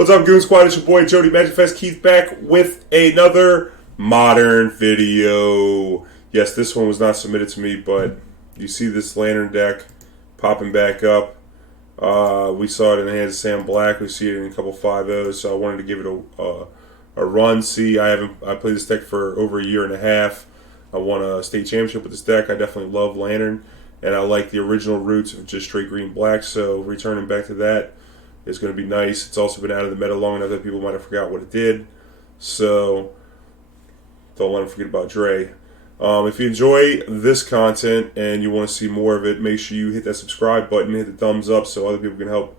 What's up, Goon Squad? It's your boy Jody Magicfest Keith back with another modern video. Yes, this one was not submitted to me, but you see this Lantern deck popping back up. We saw it in the hands of Sam Black. We see it in a couple 5-0s, so I wanted to give it a run. See, I played this deck for over a year and a half. I won a state championship with this deck. I definitely love Lantern, and I like the original roots of just straight green black. So returning back to that is going to be nice. It's also been out of the meta long enough that people might have forgot what it did. So don't let them forget about Dre. If you enjoy this content and you want to see more of it, make sure you hit that subscribe button, hit the thumbs up so other people can help.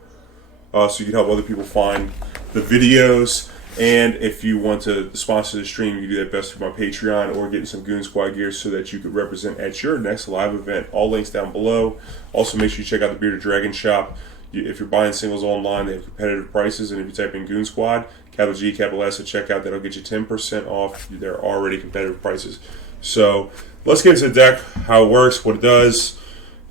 So you can help other people find the videos. And if you want to sponsor the stream, you can do that best through my Patreon or getting some Goon Squad gear so that you could represent at your next live event. All links down below. Also, make sure you check out the Bearded Dragon shop. If you're buying singles online, they have competitive prices, and if you type in Goon Squad, capital G, capital S, at checkout, that'll get you 10% off their already competitive prices. So let's get into the deck, how it works, what it does.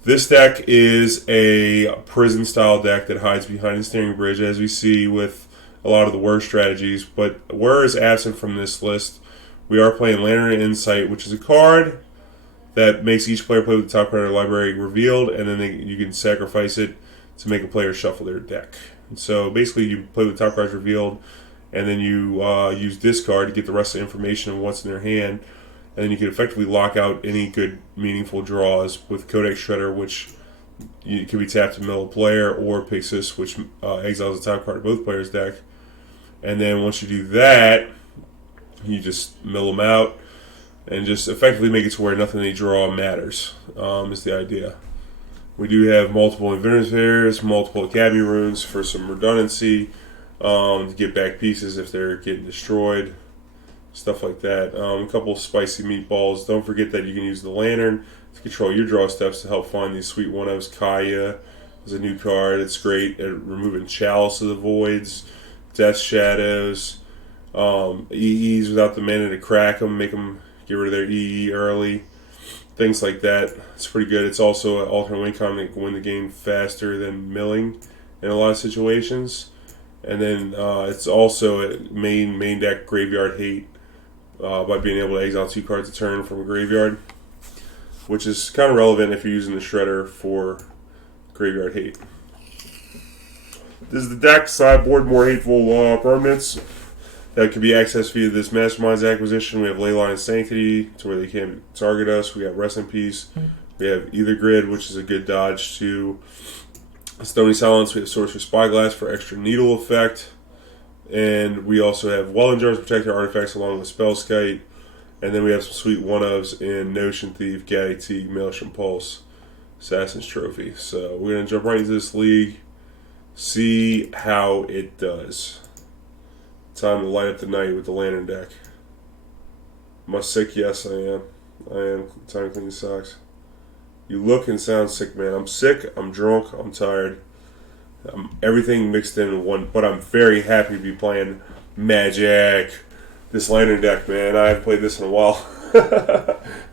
This deck is a prison-style deck that hides behind Ensnaring Bridge, as we see with a lot of the Whir strategies, but Whir is absent from this list. We are playing Lantern Insight, which is a card that makes each player play with the top card of their library revealed, and then you can sacrifice it to make a player shuffle their deck. And so basically you play with the top cards revealed, and then you use this card to get the rest of the information of what's in their hand, and then you can effectively lock out any good, meaningful draws with Codex Shredder, which you can be tapped to mill a player, or Pyxis, which exiles the top card of both players' deck. And then once you do that, you just mill them out and just effectively make it to where nothing they draw matters, is the idea. We do have multiple Inventors Fairs, multiple Academy runes for some redundancy, to get back pieces if they're getting destroyed, stuff like that. A couple of spicy meatballs. Don't forget that you can use the Lantern to control your draw steps to help find these sweet one-ofs. Kaya is a new card. It's great at removing Chalice of the Voids, Death Shadows, EEs without the mana to crack them, make them get rid of their EE early. Things like that. It's pretty good. It's also an alternate win common that can win the game faster than milling in a lot of situations. And then it's also a main deck graveyard hate by being able to exile 2 cards a turn from a graveyard, which is kind of relevant if you're using the Shredder for graveyard hate. This is the deck. Sideboard, more hateful permanents that can be accessed via this Mastermind's acquisition. We have Leyline of Sanctity, to where they can't target us. We have Rest in Peace. We have Aether Grid, which is a good dodge to Stony Silence. We have Sorcerous Spyglass for extra needle effect. And we also have Welding Jar to protect our artifacts along with Spellskite. And then we have some sweet one-ofs in Notion Thief, Gaddock Teeg, Maelstrom Pulse, Assassin's Trophy. So we're going to jump right into this league, see how it does. Time to light up the night with the Lantern deck. Am I sick? Yes, I am. I am. Time to clean the socks. You look and sound sick, man. I'm sick, I'm drunk, I'm tired. Everything mixed in one, but I'm very happy to be playing Magic. This Lantern deck, man. I haven't played this in a while.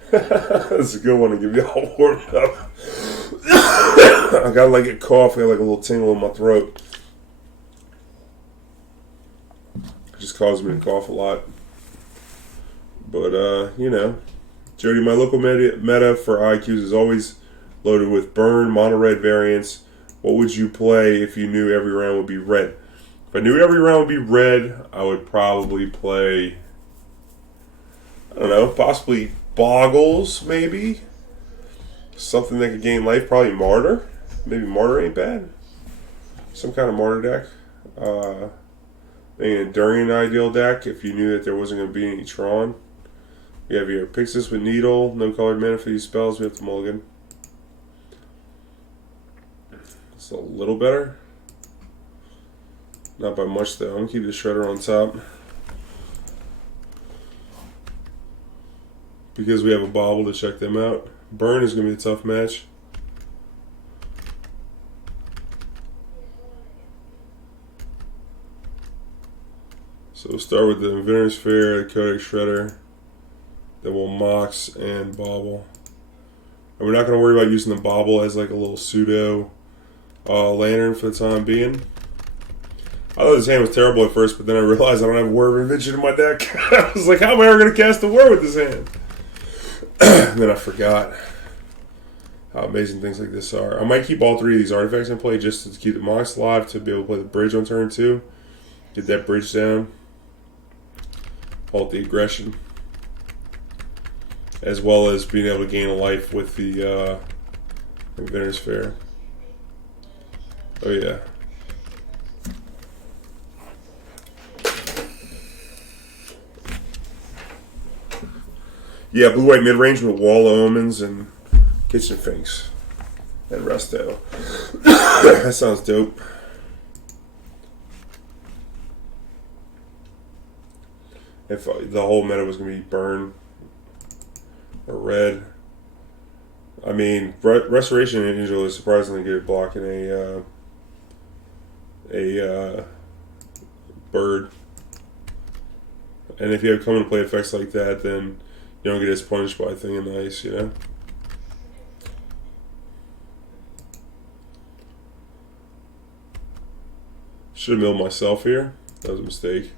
That's a good one to give you all warmed up. I got like a cough, I got like a little tingle in my throat. It just caused me to cough a lot. But, you know, Jody, my local meta for IQs is always loaded with burn, mono red variants. What would you play if you knew every round would be red? If I knew every round would be red, I would probably play, I don't know, possibly Boggles, maybe? Something that could gain life, probably Martyr. Maybe Martyr ain't bad. Some kind of Martyr deck. Maybe an Enduring Ideal deck if you knew that there wasn't going to be any Tron. We have your Pyxis with Needle, no colored mana for these spells. We have the mulligan. It's a little better. Not by much though. I'm going to keep the Shredder on top. Because we have a Bauble to check them out. Burn is going to be a tough match. So we'll start with the Inventors Fair, the Codex Shredder. Then we'll Mox and Bauble. And we're not going to worry about using the Bauble as like a little pseudo Lantern for the time being. I thought this hand was terrible at first, but then I realized I don't have a Word of Invention in my deck. I was like, how am I ever going to cast a Word with this hand? And then I forgot how amazing things like this are. I might keep all 3 of these artifacts in play just to keep the Mox alive, to be able to play the bridge on turn 2. Get that bridge down. Halt the aggression. As well as being able to gain a life with the Inventors Fair. Oh yeah. Yeah, blue-white mid-range with Wall of Omens and Kitchen Finks and Resto. That sounds dope. If the whole meta was going to be burn or red. I mean, Restoration Angel is surprisingly good at blocking a bird. And if you have come to play effects like that, then you don't get as punished by a thing in ice, you know? Should have milled myself here. That was a mistake.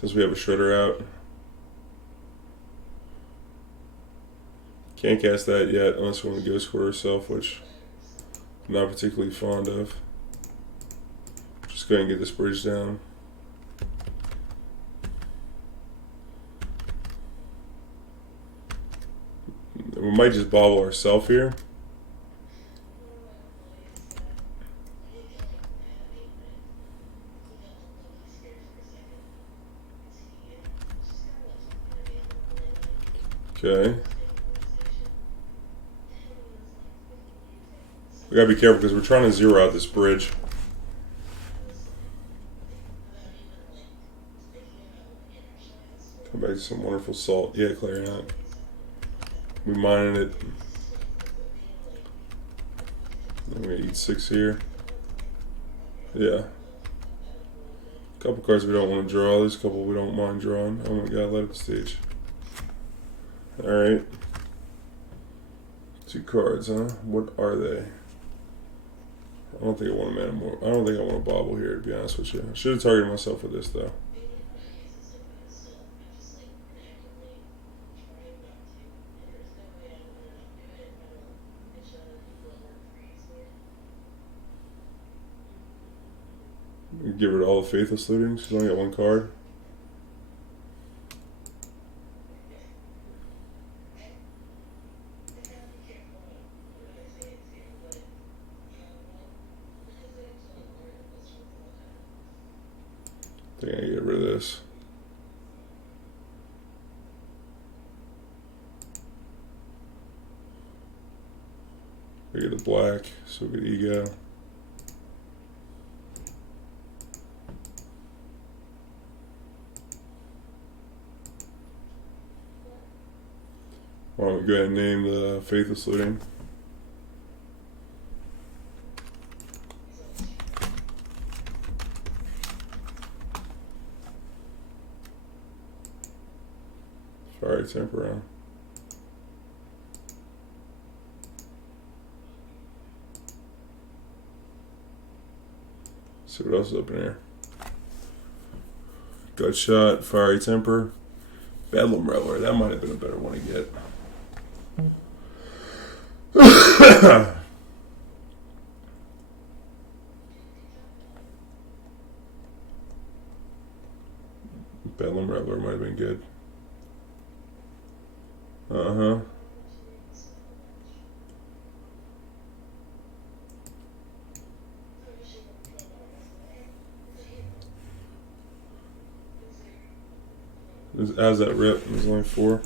Since we have a Shredder out. Can't cast that yet unless we want to Ghost Quarter herself, which I'm not particularly fond of. Just go ahead and get this bridge down. We might just Bauble ourselves here. Okay. We gotta be careful because we're trying to zero out this bridge. Come back to some wonderful salt. Yeah, Clarion. We mining it. I'm gonna eat 6 here. Yeah. Couple cards we don't want to draw. There's a couple we don't mind drawing. Oh my god, let it stage. Alright. 2 cards, huh? What are they? I don't think I want a mana more. I don't think I want a Bauble here, to be honest with you. I should have targeted myself with this though. Get rid of all the Faithless Looting. She's only got 1 card. I think I get rid of this. We get the black, so we get Ego. Why don't we go ahead and name the Faithless Looting? Fiery Temper. See what else is up in here. Gut Shot, Fiery Temper, Bedlam Reveler. That might have been a better one to get. Bedlam Reveler might have been good. Uh-huh. How's that rip? There's only 4.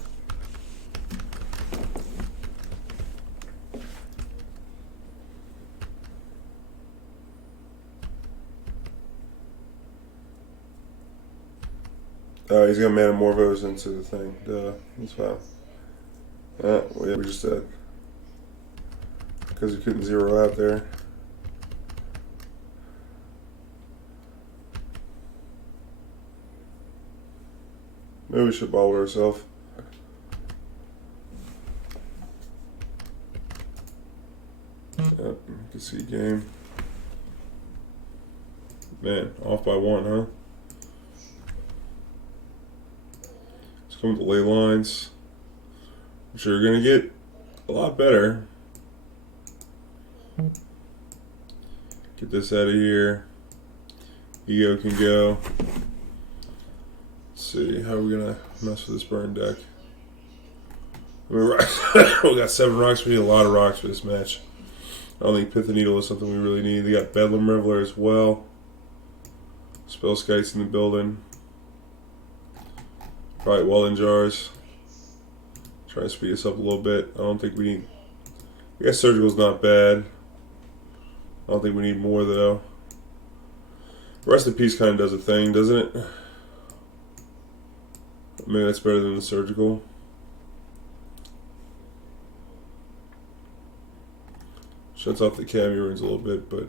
He's gonna mana Morvos into the thing. Duh. That's fine. Well, yeah, we just did. Because he couldn't zero out there. Maybe we should Bauble ourselves. Yep, you can see game. Man, off by 1, huh? Let's come with the ley lines. I'm sure you're going to get a lot better. Get this out of here. Ego can go. Let's see, how are we going to mess with this burn deck? We got 7 rocks. We need a lot of rocks for this match. I don't think Pithing Needle is something we really need. They got Bedlam Reveler as well. Spellskite's in the building. Probably Welding Jars. Try to speed us up a little bit. I don't think we need... I guess Surgical's not bad. I don't think we need more though. Rest in Peace kind of does a thing, doesn't it? Maybe that's better than the Surgical. Shuts off the Academy runes a little bit, but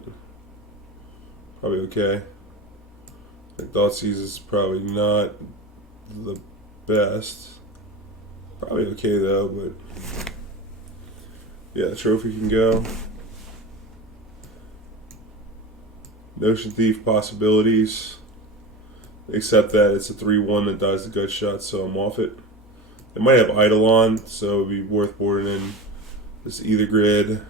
probably okay. I think Thoughtseize is probably not the best. Probably okay though, but yeah, the trophy can go. Notion Thief possibilities. Except that it's a 3-1 that dies the gut shot, so I'm off it. They might have Eidolon, so it would be worth boarding in this Aether Grid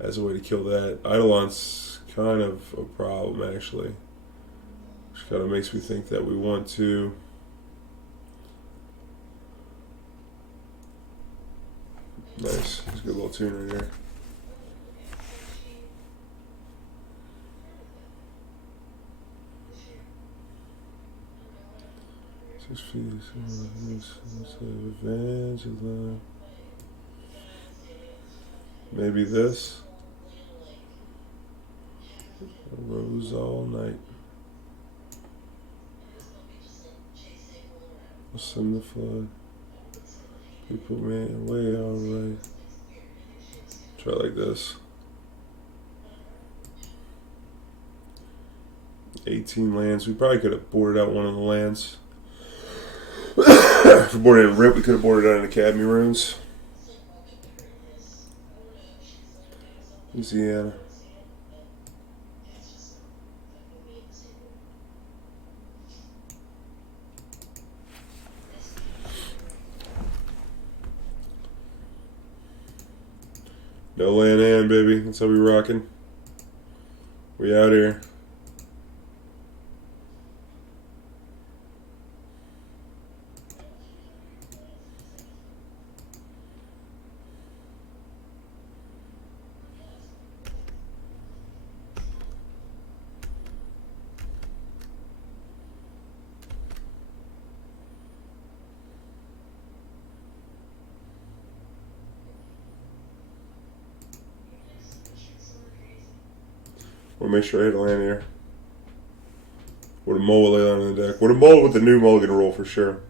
as a way to kill that. Eidolon's kind of a problem, actually. Which kind of makes me think that we want to... Nice. There's a good little tune right there. Maybe this. A rose all night. Send the flood. People made away alright. Try like this. 18 lands. We probably could have boarded out one of the lands. If we boarded in Rip, we could have boarded out in Academy runes. Louisiana. No land in, baby. That's how we rocking. We out here. We'll make sure I hit a land here. With a mole with Leyline on the deck. With a mole with the new mulligan roll for sure.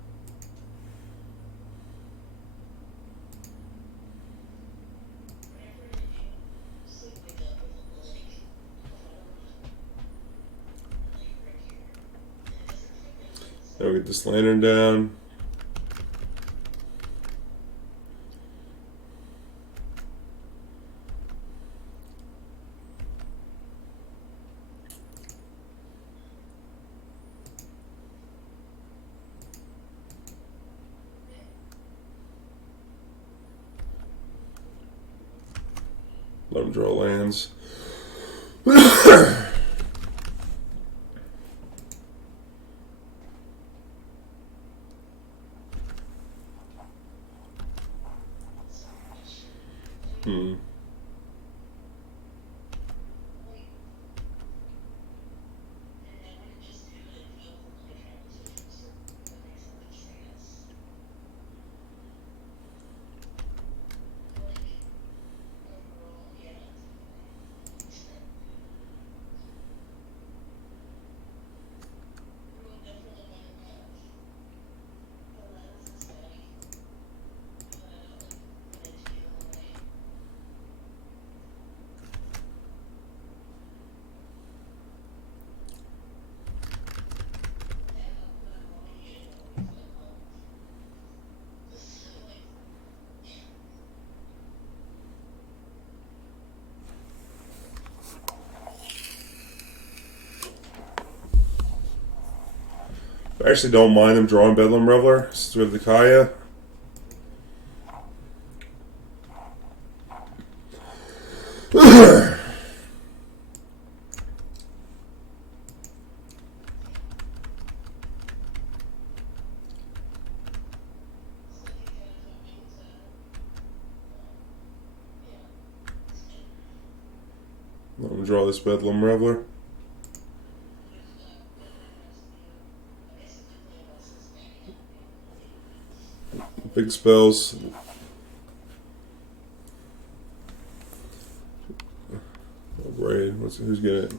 Now we get this lantern down. Let them draw lands. I actually don't mind them drawing Bedlam Reveler since we have the Kaya. I'm going to draw this Bedlam Reveler. Big spells. Oh, Braid. Who's getting it?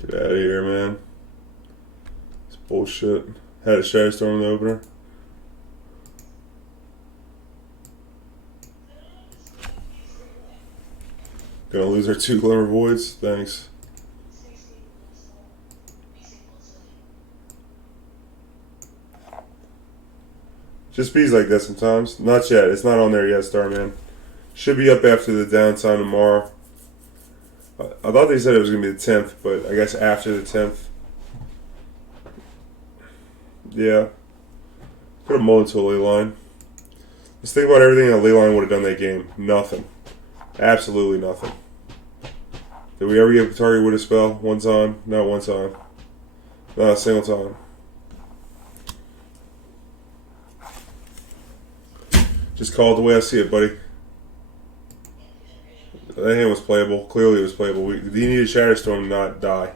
Get out of here, man. It's bullshit. Had a Shadow Storm in the opener. Gonna lose our 2 Glimmervoids. Thanks. Just bees like that sometimes. Not yet. It's not on there yet, Starman. Should be up after the downtime tomorrow. I thought they said it was going to be the 10th, but I guess after the 10th. Yeah. Could have mulled into a Leyline. Let's think about everything that Leyline would have done that game. Nothing. Absolutely nothing. Did we ever get a target with a spell? One time? Not one time. Not a single time. Just call it the way I see it, buddy. That hand was playable. Clearly it was playable. He needed Shadow Storm to not die.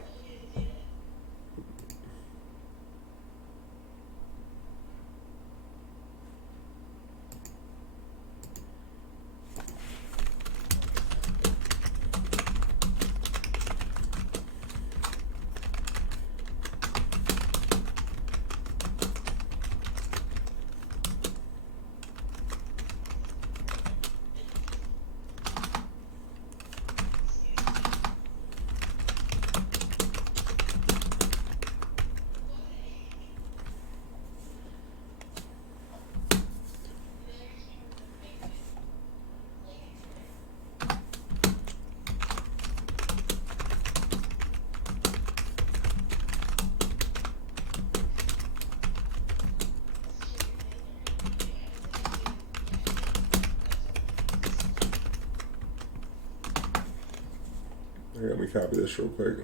Let me copy this real quick.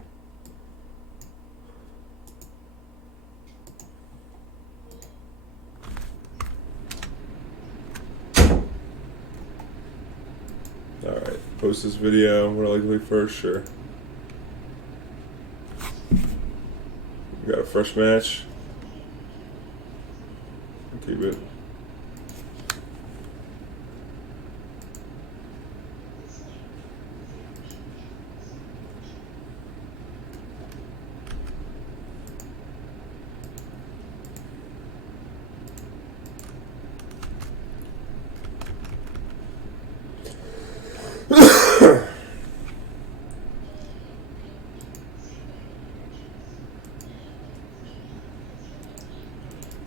Alright, post this video. What I like to be first, sure. We got a fresh match. Keep it.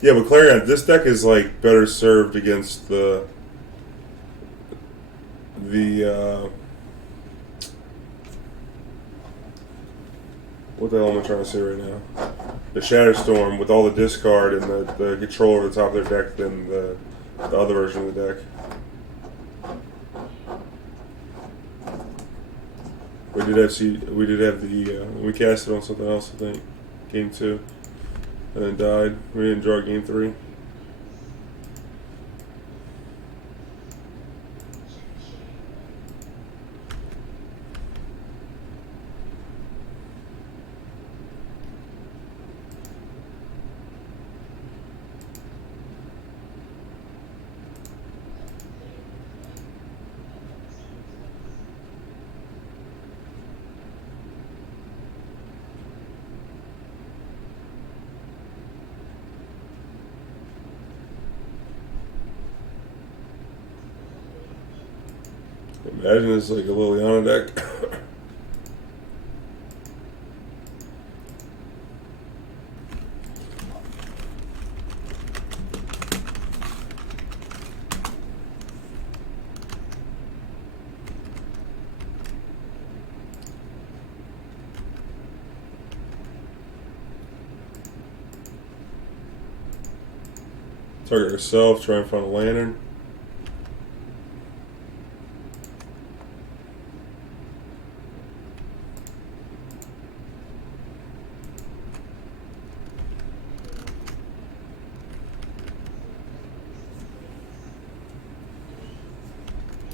Yeah, but Clarion, this deck is like better served against the what the hell am I trying to say right now? The Shadow Storm with all the discard and the control over the top of their deck than the other version of the deck. We did have the we cast it on something else, I think, game 2. And then died. We didn't draw game 3. Imagine it's like a Leyline deck. Target herself, try and find a lantern.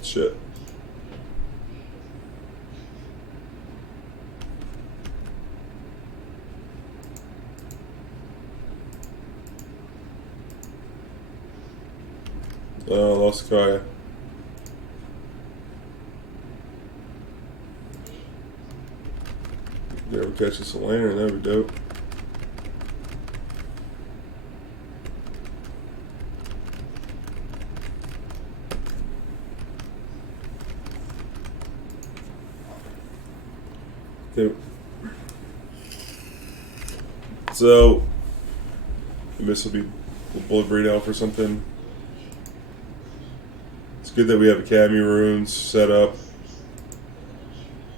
Shit. Lost Kaya. Never catch us a lantern, that'd be dope. Okay. So, this will be Blood Braid Elf or something. It's good that we have Academy runes set up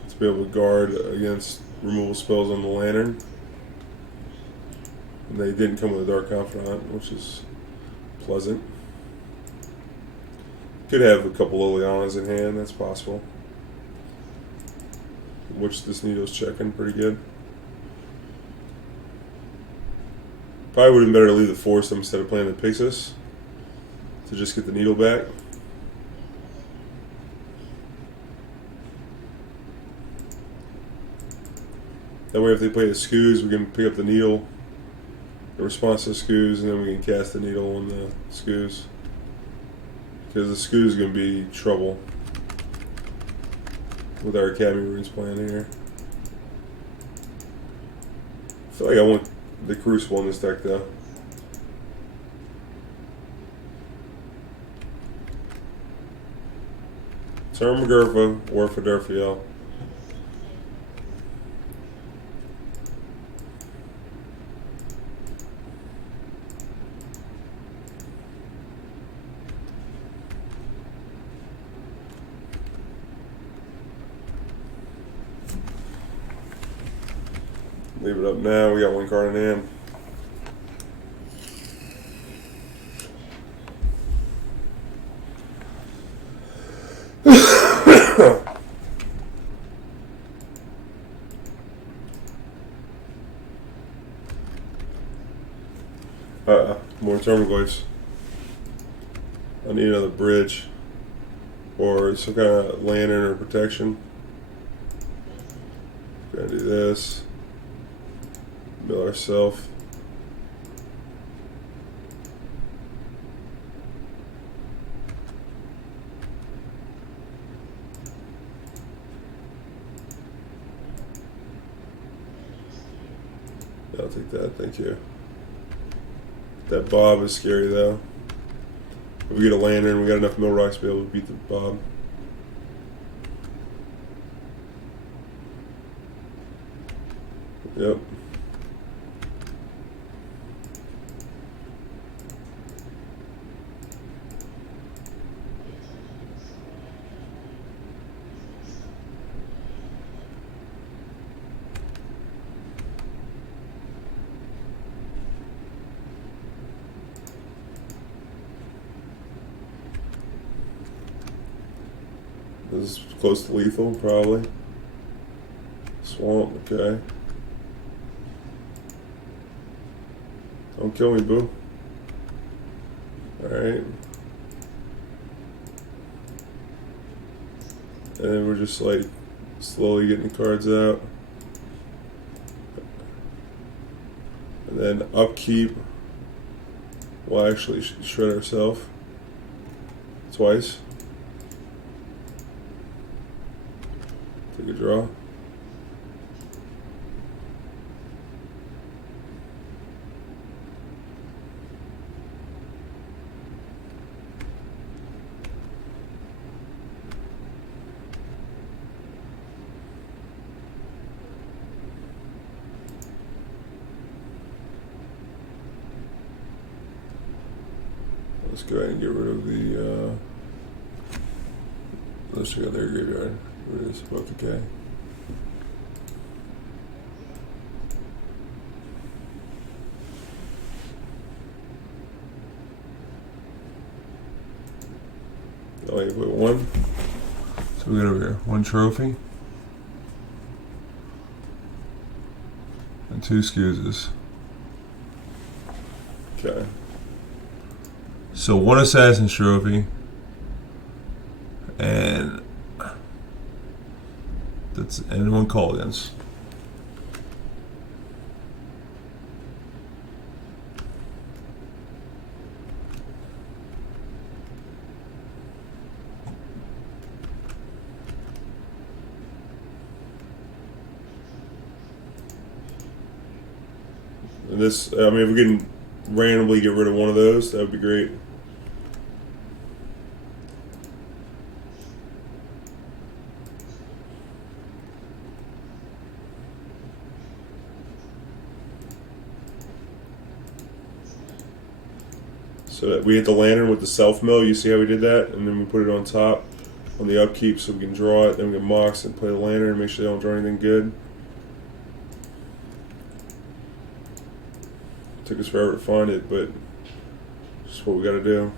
to be able to guard against removal spells on the lantern. And they didn't come with a Dark Confidant, which is pleasant. Could have a couple Lilianas in hand, that's possible. Which this Needle's checking pretty good. Probably would have been better to leave the Force instead of playing the Pyxis to just get the Needle back. That way if they play the Skoos, we can pick up the Needle in response to the Skoos, and then we can cast the Needle on the Skoos. Because the Skoos is going to be trouble with our Academy runes playing here. I feel like I want the Crucible in this deck though. Turn McGurfa or Federfiel. Leave it up now. We got one card in hand. More Termagloids. I need another bridge or some kind of lantern or protection. Gotta do this. Mill ourselves. I'll take that, thank you. That Bob is scary though. If we get a lantern, we got enough mill rocks to be able to beat the Bob. Yep. This is close to lethal, probably. Swamp, okay. Don't kill me, boo. Alright. And then we're just like slowly getting the cards out. And then upkeep. We'll actually shred ourselves twice. Take a draw. Let's go ahead and get rid of the. Let's check out their graveyard. Where it is above the K. I only put one. So we got over here 1 trophy and 2 scuses. Okay. So 1 assassin's trophy and 1 Culligan's. And this, I mean, if we can randomly get rid of one of those, that would be great. So that we hit the lantern with the self mill. You see how we did that? And then we put it on top on the upkeep so we can draw it. Then we can Mox and play the lantern and make sure they don't draw anything good. Took us forever to find it, but it's what we got to do.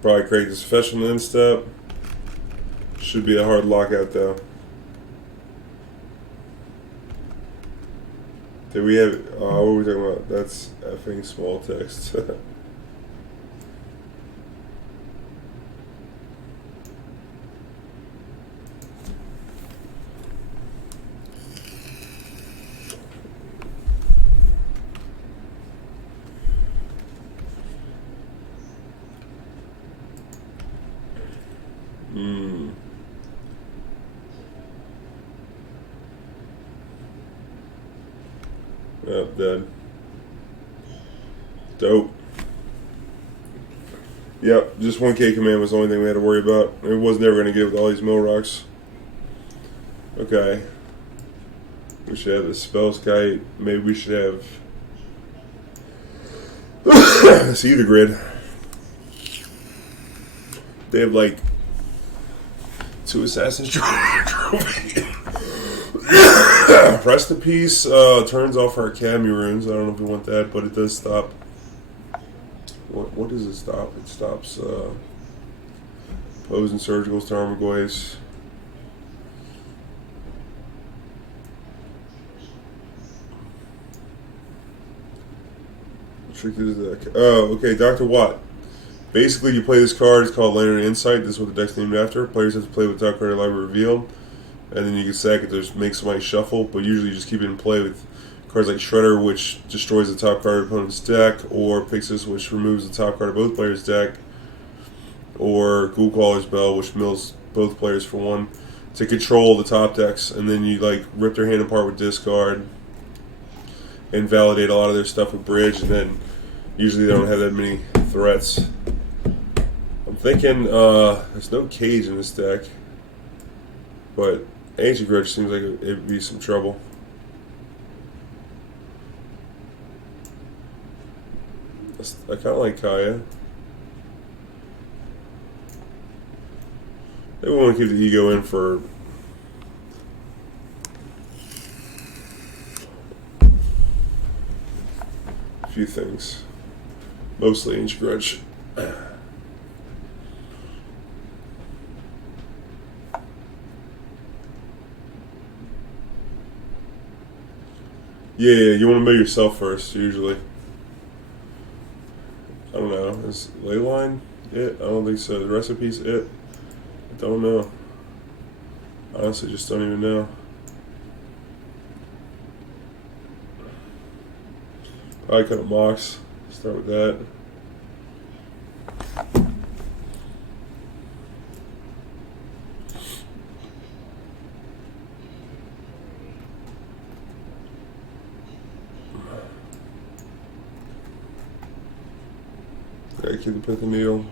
Probably create this special end step. Should be a hard lockout though. Did we have? What were we talking about? That's effing small text. Yep, dead. Dope. Yep, just 1K command was the only thing we had to worry about. It was never going to get with all these mill rocks. Okay. We should have the Spellskite. Maybe we should have this Aether grid. They have like 2 Assassin's Trophy. Rest in peace. Turns off our Academy runes. I don't know if we want that, but it does stop. What does it stop? It stops Pose and Surgicals to Armagoyes. Trick is deck. Oh, okay. Dr. Watt. Basically, you play this card. It's called Lantern Insight. This is what the deck's named after. Players have to play with top card library revealed. And then you can sack it to make somebody shuffle, but usually you just keep it in play with cards like Shredder, which destroys the top card of opponent's deck, or Pyxis, which removes the top card of both players' deck, or Ghoulcaller's Bell, which mills both players for 1 to control the top decks. And then you like rip their hand apart with discard and validate a lot of their stuff with Bridge, and then usually they don't have that many threats. I'm thinking there's no Cage in this deck, but Ancient Grudge seems like it'd be some trouble. I kind of like Kaya. Maybe we want to keep the Ego in for a few things. Mostly Ancient Grudge. Yeah, you want to mill yourself first, usually. I don't know. Is Leyline it? I don't think so. The recipe's it? I don't know. Honestly, just don't even know. Probably cut a Mox. Start with that. Gotta keep the Pithing Needle.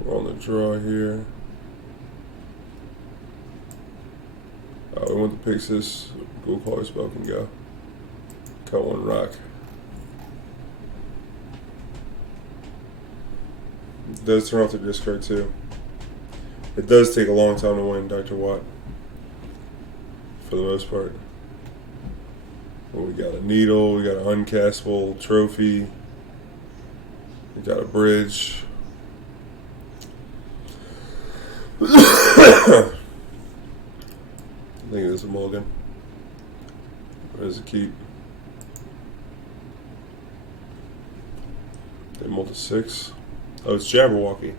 We're on the draw here. We want the Pyxis. Ghoulcaller spell can go. Cut one rock. It does turn off the discard too. It does take a long time to win, Dr. Watt. For the most part. Well, we got a needle, we got an uncastable trophy, we got a bridge. I think it is a mulligan. Or is it keep? They multi 6. Oh, it's Jabberwocky.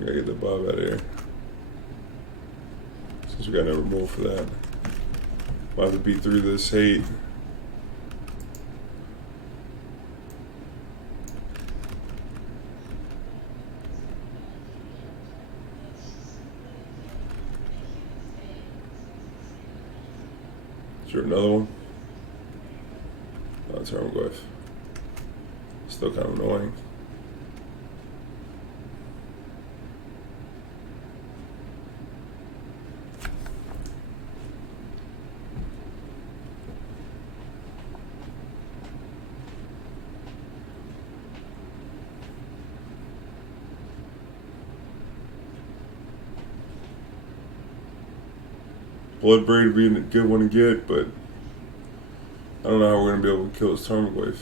Gotta get the Bob out of here. Since we got no removal for that. Might have to beat through this hate. Is there another one? Oh, it's Termaglyph. Still kind of annoying. Bloodbraid would be a good one to get, but I don't know how we're going to be able to kill this Termaglyph.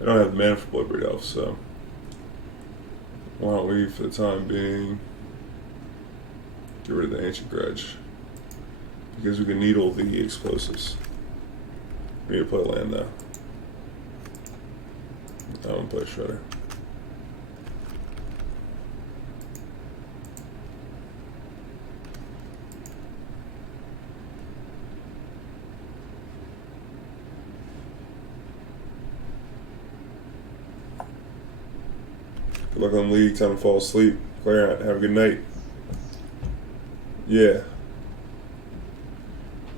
I don't have the mana for Bloodbraid Elf, so why don't we, for the time being, get rid of the Ancient Grudge. Because we can needle the explosives. We need to play land now. I want to play Shredder. Good luck on League. Time to fall asleep. Clear out. Have a good night. Yeah. It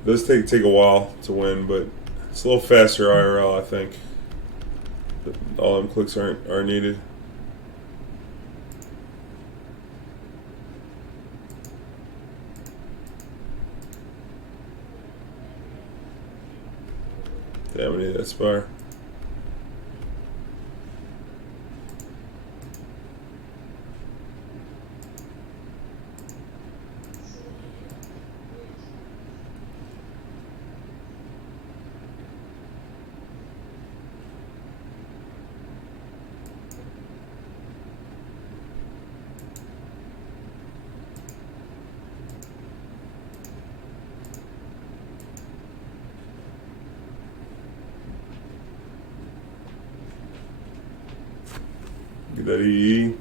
does take a while to win, but it's a little faster IRL, I think. All them clicks aren't needed. Damn, we need that Spire. Get that EE.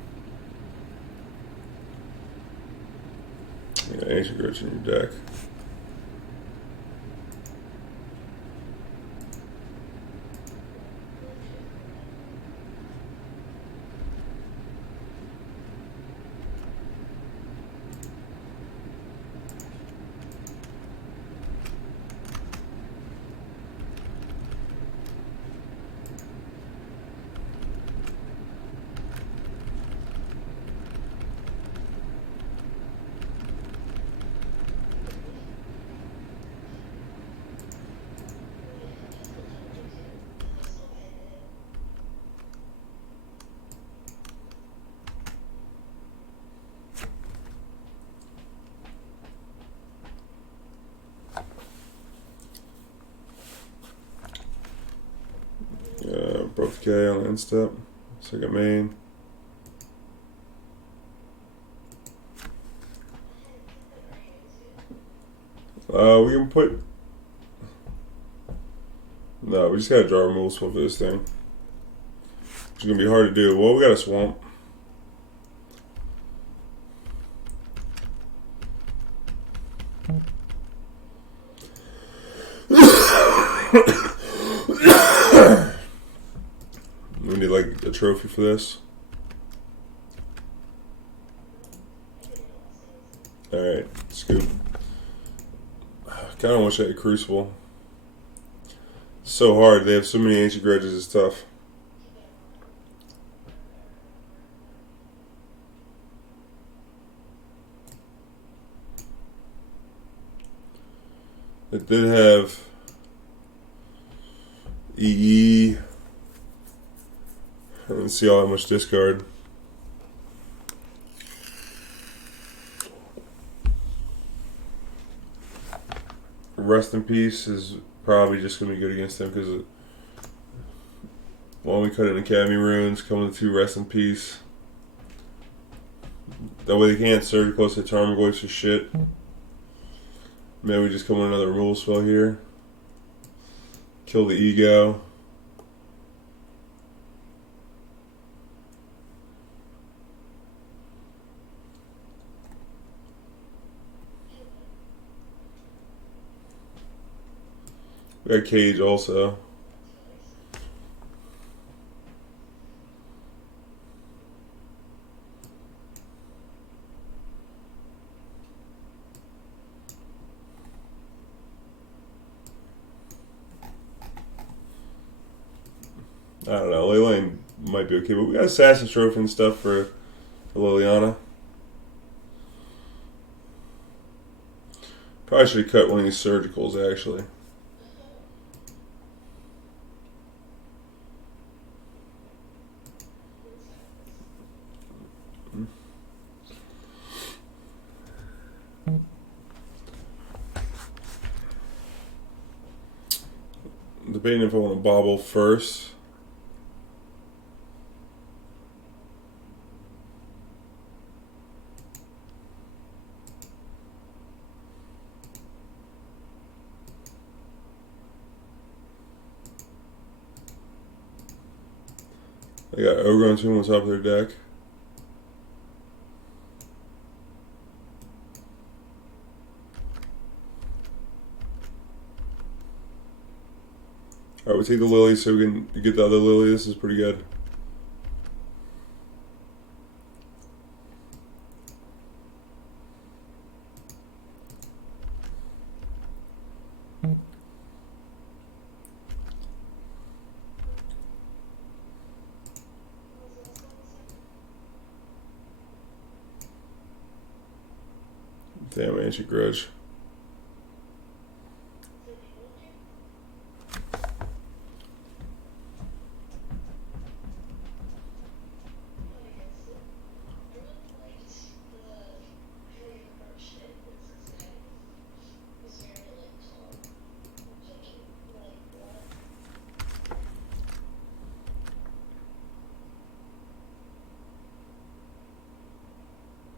Yeah, Ancient Grudge in your deck. okay on instep. Second main. We can put... No, we just gotta draw removal spell for this thing. It's gonna be hard to do. Well, we got a swamp. We need like a trophy for this. Alright, scoop. Kinda wish I had a Crucible. It's so hard, they have so many ancient grudges, it's tough. It did have EE. I didn't see all that much discard. Rest in Peace is probably just going to be good against them because when we cut in Academy Runes, come with 2 Rest in Peace. That way they can't serve close to Tarmogoyfs or shit. Maybe we just come with another removal spell here. Kill the Ego. We got Cage also. I don't know, Leyline might be okay, but we got Assassin's Trophy and stuff for Liliana. Probably should have cut one of these surgicals actually. Debating if I want to Bauble first. They got Ogre on Tomb on top of their deck. Alright, we take the Lily so we can get the other Lily. This is pretty good. Damn, Ancient Grudge.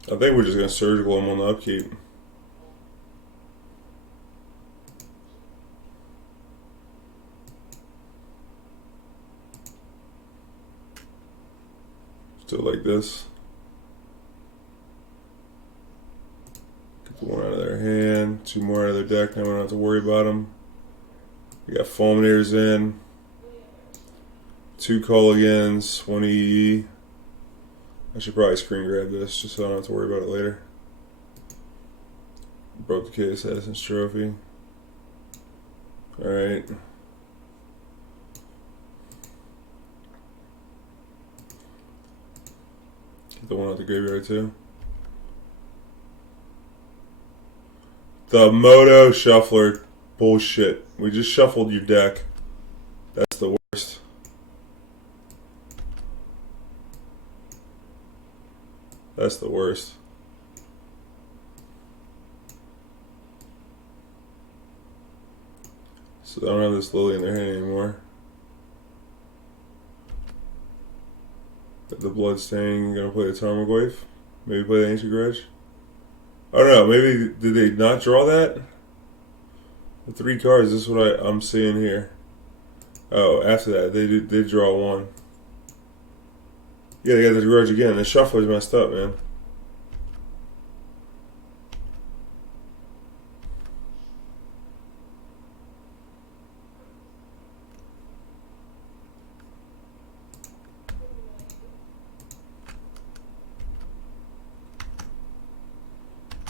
I think we're just going to surgical him on the upkeep. Do it like this. Get the one out of their hand, 2 more out of their deck, now we don't have to worry about them. We got Fulminators in. 2 Culligans, 1 EE. I should probably screen grab this just so I don't have to worry about it later. Broke the case, Assassin's Trophy. Alright. Get the one out the graveyard too. The Moto Shuffler. Bullshit. We just shuffled your deck. That's the worst. That's the worst. So I don't have this Lily in their hand anymore. Bloodstain. Gonna play the Tarmogoyf. Maybe play the Ancient Grudge. I don't know. Maybe did they not draw that? The 3 cards. This is what I'm seeing here. Oh, after that they did draw 1. Yeah, they got the Grudge again. The shuffle is messed up, man.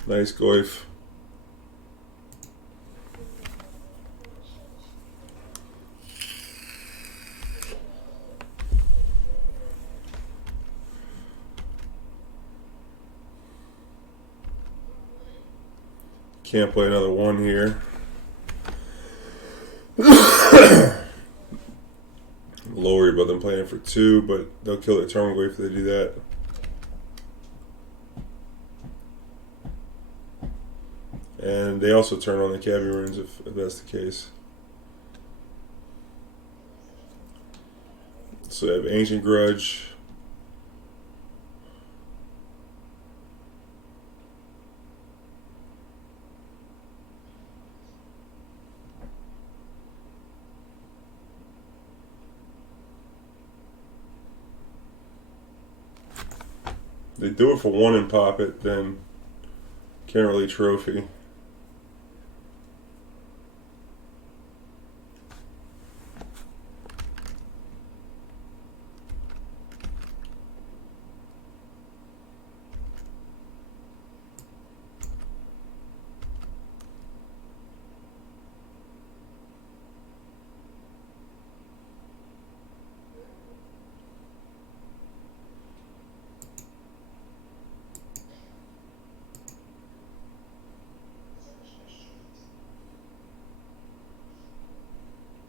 Nice Goyf. Can't play another 1 here. I'm a little worried about them playing it for 2, but they'll kill their Tarmogoyf if they do that. And they also turn on the Cavi runes if that's the case. So they have Ancient Grudge. They do it for 1 and pop it, then can't really trophy.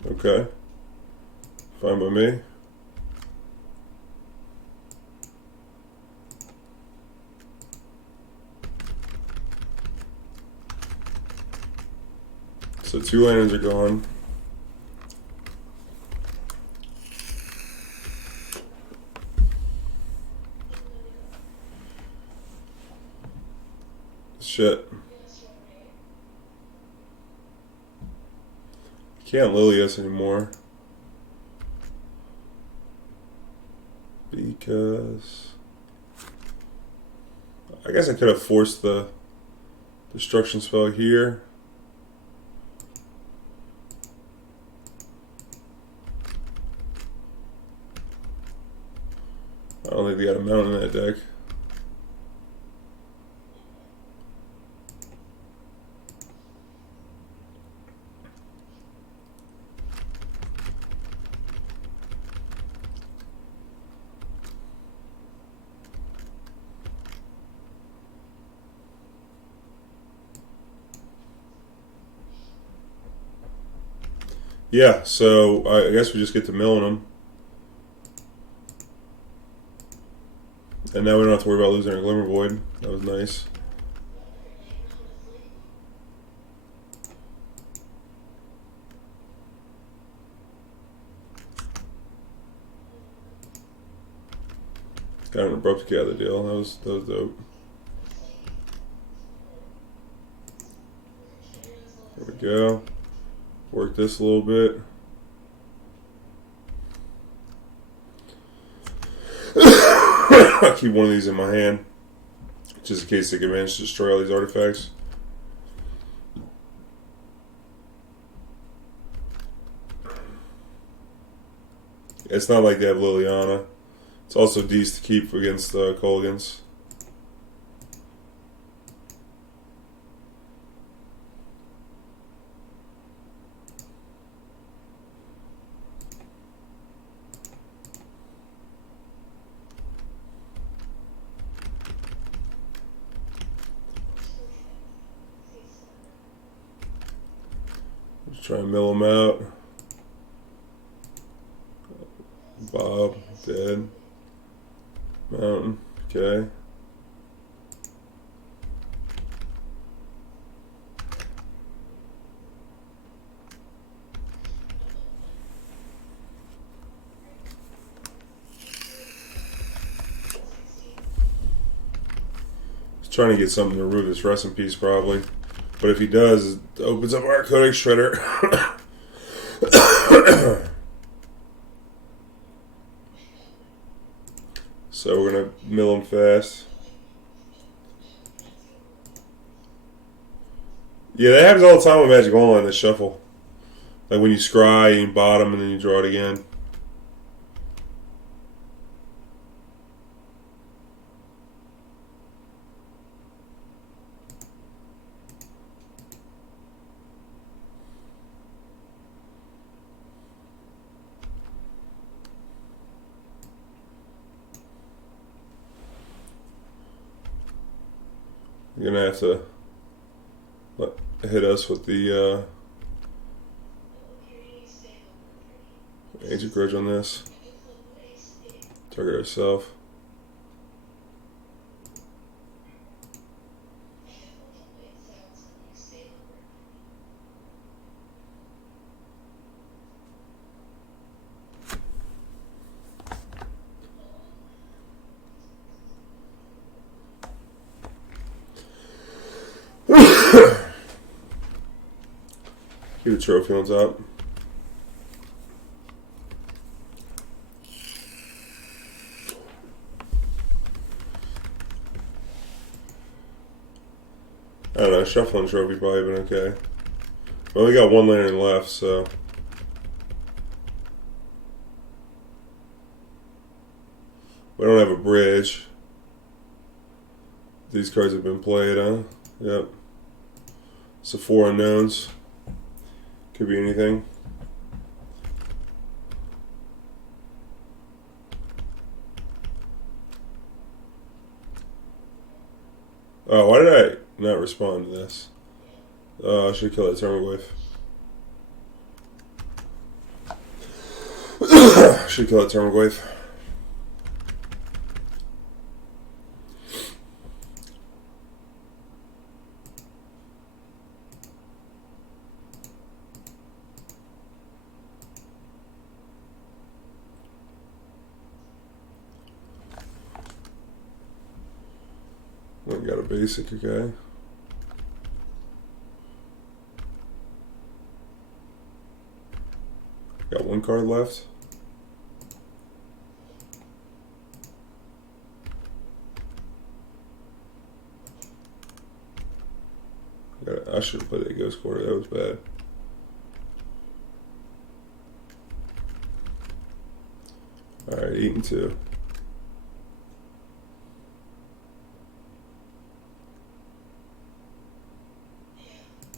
Okay. Fine by me. So 2 lanterns are gone. Shit. Can't Lily us anymore. Because I guess I could have forced the destruction spell here. I don't think they got a mount in that deck. Yeah, so I guess we just get to milling them. And now we don't have to worry about losing our Glimmervoid. That was nice. Got an Abrupt Gather deal. That was dope. There we go. Work this a little bit. I'll keep one of these in my hand, just in case they can manage to destroy all these artifacts. It's not like they have Liliana. It's also D's to keep against Kolaghan's. Try and mill him out. Bob, dead. Mountain, okay. Trying to get something to root his rest in peace, probably. But if he does, it opens up our Codex Shredder. So we're going to mill him fast. Yeah, that happens all the time with Magic Online, this shuffle. Like when you scry, you bottom, and then you draw it again. You're going to have to hit us with the Ancient Grudge on this. Target ourselves. Keep the trophy on top. I don't know, shuffling trophy probably been okay. We only got one lantern left, so. We don't have a bridge. These cards have been played, huh? Yep. So 4 unknowns. Could be anything. Oh, why did I not respond to this? I should kill that Termaglyph. Should kill that Termaglyph. We got a basic, okay. Got one card left. I should have played that Ghost Quarter, that was bad. Alright, 8 and 2.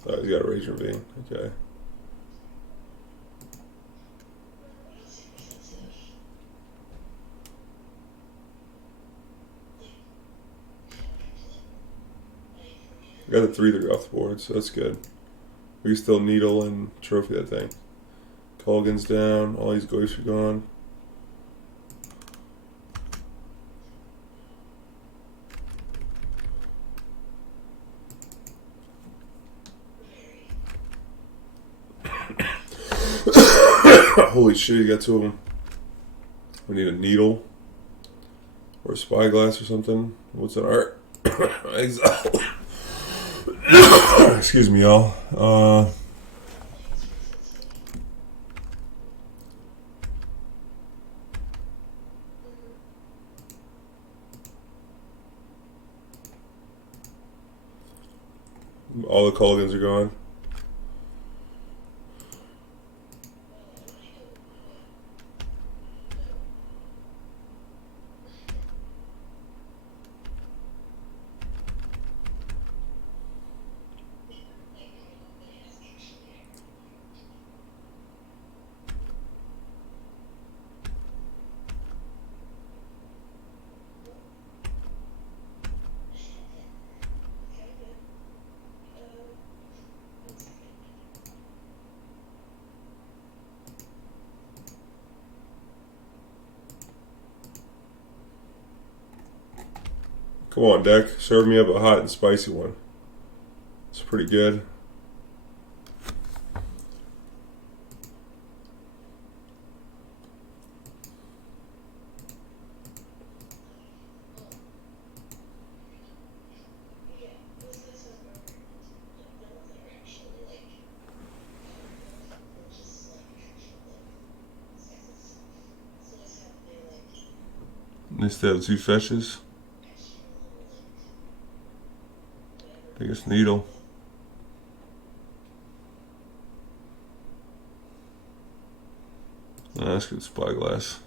Oh, he's got a Rage Ravine. Okay. Got the 3-3 off the board, so that's good. We can still needle and trophy that thing. Colgan's down. All these ghosts are gone. Holy shit, you got 2 of them. We need a needle. Or a spyglass or something. What's that art? Exile. Excuse me, y'all. All the Colgans are gone. Come on, deck. Serve me up a hot and spicy one. It's pretty good. least they have 2 fetches. I think it's Needle. Oh, that's good. Spyglass.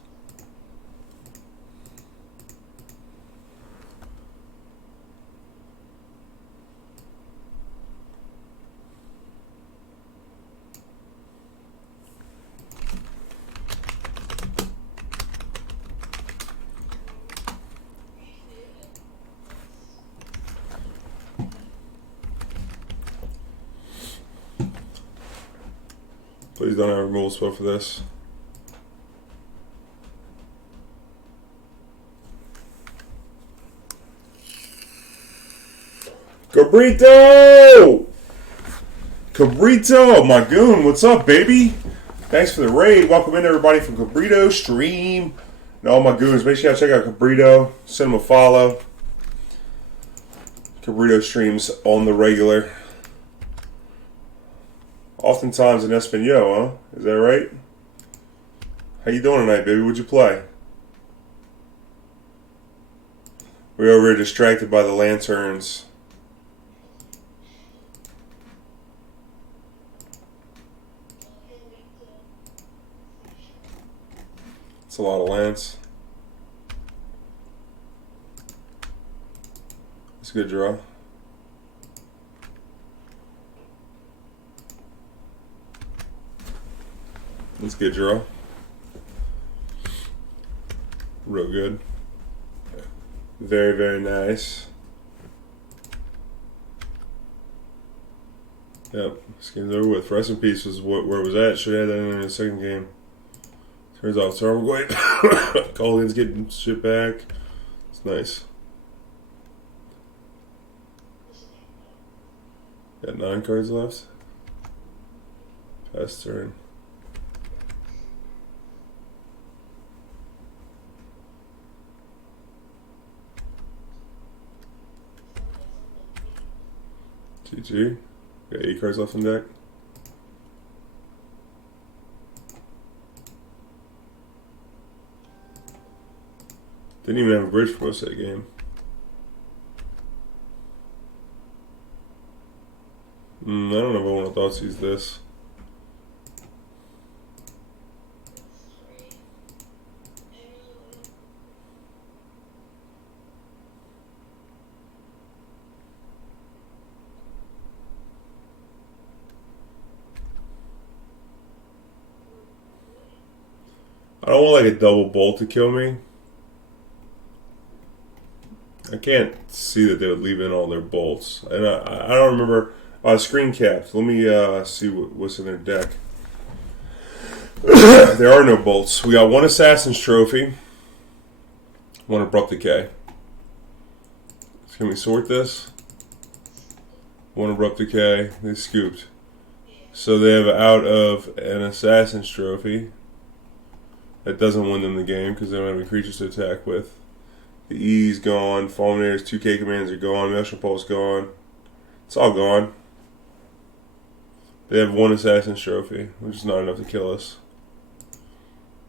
Please don't have a removal spell for this. Cabrito! Cabrito, my goon, what's up, baby? Thanks for the raid. Welcome in, everybody, from Cabrito Stream. And all my goons, make sure y'all check out Cabrito. Send him a follow. Cabrito streams on the regular. Oftentimes in Espanol, huh? Is that right? How you doing tonight, baby? What'd you play? We're over here distracted by the lanterns. It's a lot of lance. It's a good draw. That's a good draw. Real good. Very, very nice. Yep, this game's over with. Rest in peace was where it was at. Should have had that in the second game. Turns out Sarmagway. Collin's getting shit back. It's nice. Got 9 cards left. Pass turn. GG. Got 8 cards left in deck. Didn't even have a bridge for most of that game. I don't know if I want to Thoughtseize this. I don't want like a double bolt to kill me. I can't see that they would leave in all their bolts. And I don't remember. Screen capped. Let me see what's in their deck. There are no bolts. We got 1 Assassin's Trophy. 1 Abrupt Decay. Can we sort this? 1 Abrupt Decay. They scooped. So they have out of an Assassin's Trophy. That doesn't win them the game because they don't have any creatures to attack with. The E's gone. Fulminators, 2K commands are gone. Maelstrom Pulse gone. It's all gone. They have 1 Assassin's Trophy, which is not enough to kill us.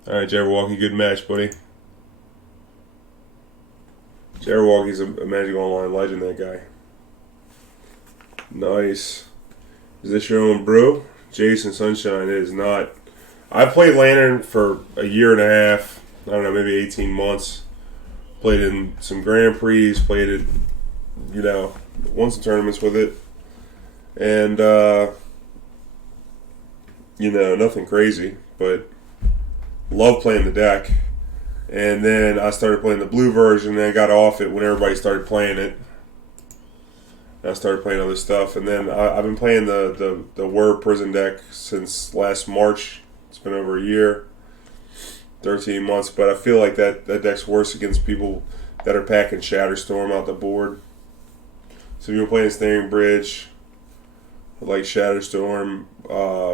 Alright, Jabberwocky, good match, buddy. Jabberwocky's a Magic Online legend, that guy. Nice. Is this your own brew? Jason Sunshine, it is not. I played Lantern for a year and a half. I don't know, maybe 18 months. Played in some Grand Prix, played it, you know, won some tournaments with it. And, you know, nothing crazy, but love playing the deck. And then I started playing the blue version, and I got off it when everybody started playing it. And I started playing other stuff. And then I've been playing the Word Prison deck since last March. It's been over a year. 13 months, but I feel like that deck's worse against people that are packing Shatterstorm out the board. So if you're playing Ensnaring Bridge, like Shatterstorm,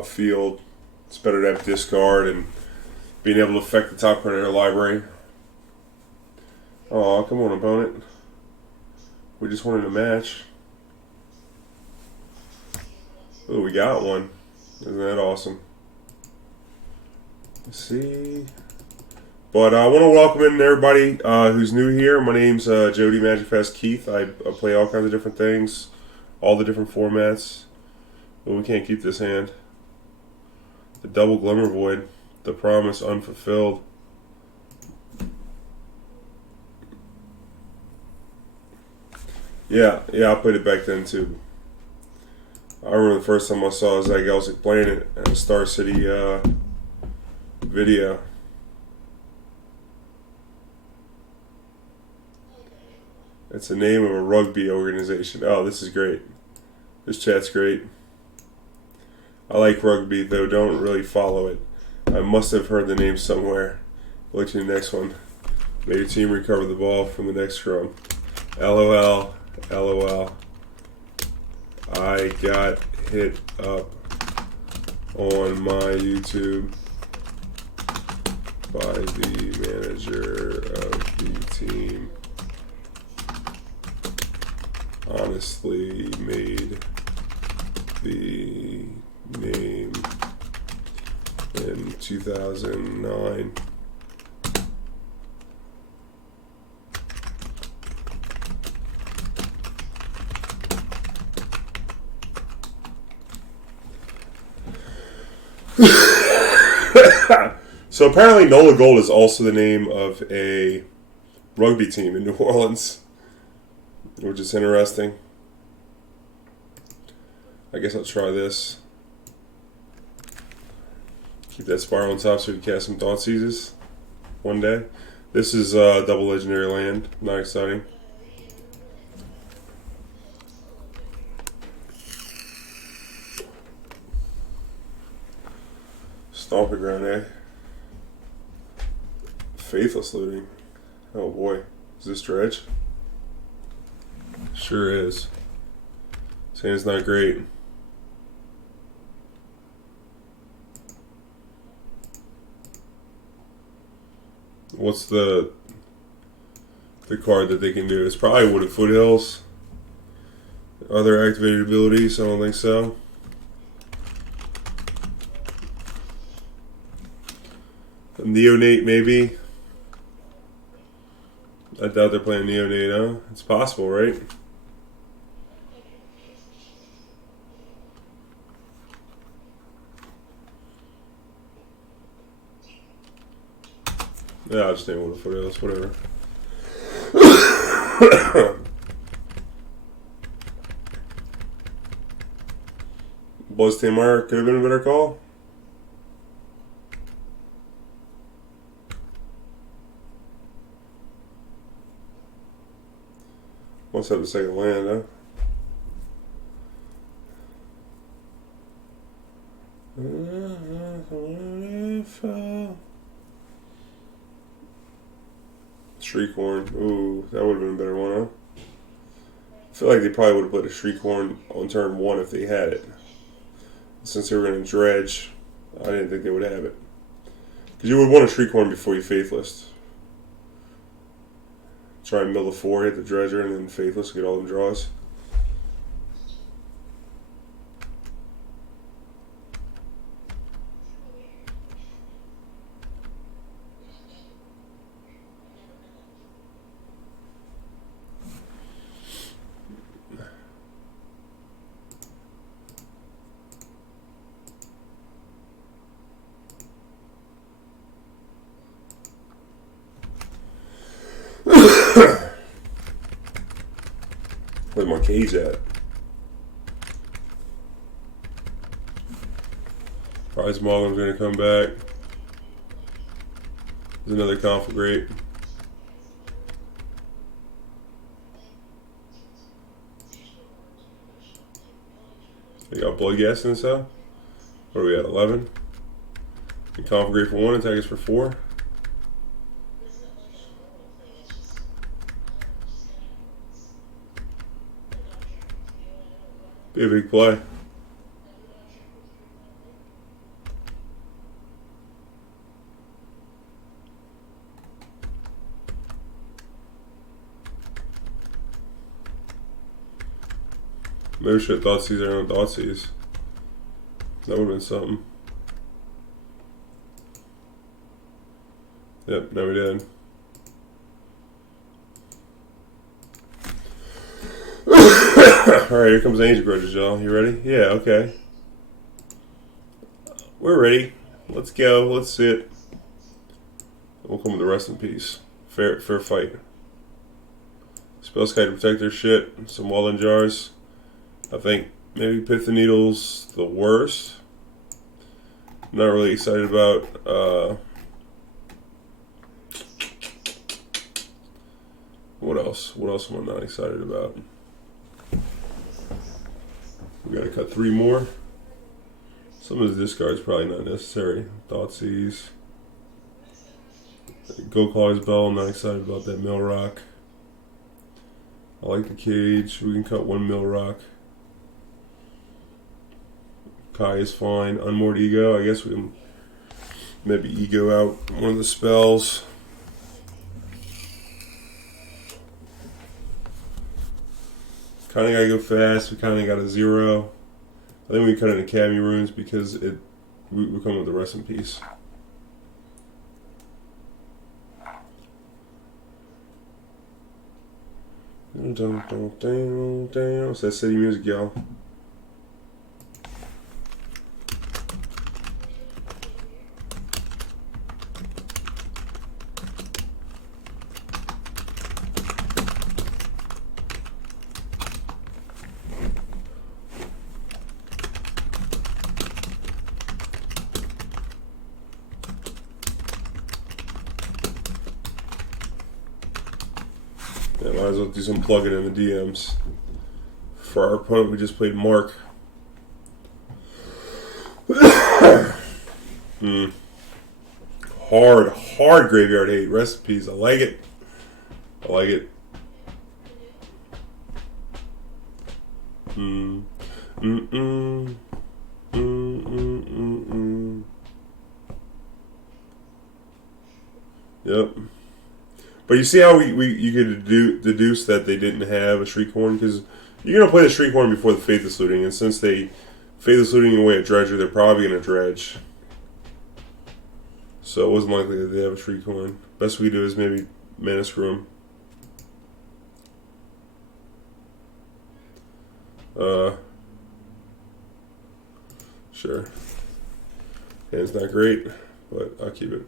Field, it's better to have discard and being able to affect the top part of their library. Oh, come on, opponent. We just wanted a match. Oh, we got one. Isn't that awesome? Let's see. But I want to welcome in everybody who's new here. My name's Jody Magicfest Keith. I play all kinds of different things, all the different formats. But we can't keep this hand. The double Glimmervoid, the promise unfulfilled. Yeah, I played it back then too. I remember the first time I saw Zach Elsick playing it at a Star City video. It's the name of a rugby organization. Oh, this is great. This chat's great. I like rugby, though don't really follow it. I must have heard the name somewhere. Look to the next one. May your team recover the ball from the next scrum. LOL. LOL. I got hit up on my YouTube by the manager of the team. Honestly made the name in 2009. So apparently Nola Gold is also the name of a rugby team in New Orleans, which is interesting. I guess I'll try this. Keep that spiral on top so we can cast some Thoughtseizes one day. This is double legendary land. Not exciting. Stomping ground, eh? Faithless looting. Oh boy. Is this Dredge? Sure is. Saying it's not great. What's the card that they can do? It's probably Wooded Foothills. Other activated abilities? I don't think so. A Neonate maybe. I doubt they're playing Neonate, huh? It's possible, right? Yeah, I'll just name one of Foothills, whatever. Buzz Tamar could have been a better call. Must have the second land, huh? Shriekhorn. Ooh, that would have been a better one, huh? I feel like they probably would have put a Shriekhorn on turn 1 if they had it. Since they were going to Dredge, I didn't think they would have it. Because you would want a Shriekhorn before you Faithless. Try and mill the 4, hit the Dredger, and then Faithless, get all the draws. Where's my cage at? Prize Mogul's gonna come back. There's another Conflagrate. They got Blood Gas in this out. What are we at, 11? And Conflagrate for 1, attack us for 4. Be a big play. Maybe we should have Thoughtseize our own Thoughtseize. That would have been something. Yep, no we did. Alright, here comes Ancient Grudges, y'all. You ready? Yeah, okay. We're ready. Let's go. Let's sit. We'll come with the rest in peace. Fair fight. Spellskite to protect their shit. Some Welding Jars. I think maybe Pithing Needle's the worst. Not really excited about. What else? What else am I not excited about? We gotta cut 3 more. Some of the discards probably not necessary. Thoughtseize. Ghoucaller Bell, I'm not excited about that mill rock. I like the cage. We can cut 1 mill rock. Kai is fine. Unmoored Ego. I guess we can maybe ego out one of the spells. Kinda gotta go fast. We kinda got a 0. I think we cut in Academy runes because we're coming with the rest in peace. It's that city music, y'all. Yeah, might as well do some plugging in the DMs. For our opponent, we just played Mark. Hard graveyard hate. Recipes. I like it. I like it. Yep. But you see how you could deduce that they didn't have a Shriekhorn? Because you're going to play the Shriekhorn before the Faithless Looting, and since they Faithless Looting away at Dredger, they're probably going to Dredge. So it wasn't likely that they have a Shriekhorn. Best we could do is maybe Mana Screw them. Sure. Hand's not great, but I'll keep it.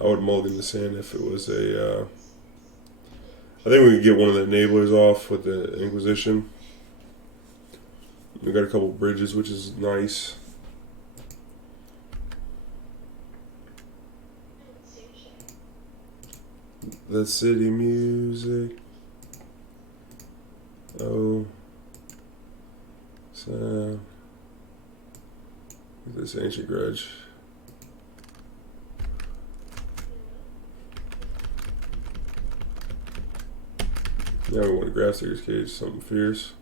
I would mulligan this hand if it was a. I think we could get one of the enablers off with the Inquisition. We got a couple bridges, which is nice. The city music. Oh. So. This Ancient Grudge. Now we want a Grafdigger's Cage, something fierce.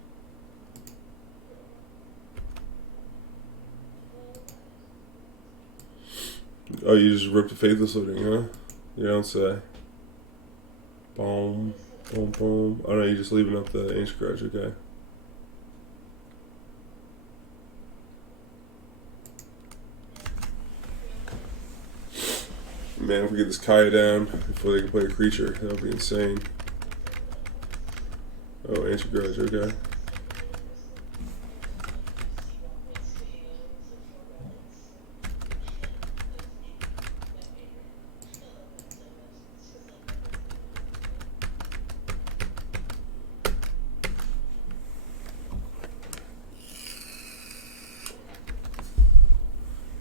Oh, you just ripped the Faithless Looting, huh? You don't say. Boom, boom, boom. Oh no, you're just leaving up the Ancient Grudge, okay. Man, if we get this Kaya down before they can play a creature, that would be insane. Oh, Ancient Grudge, okay.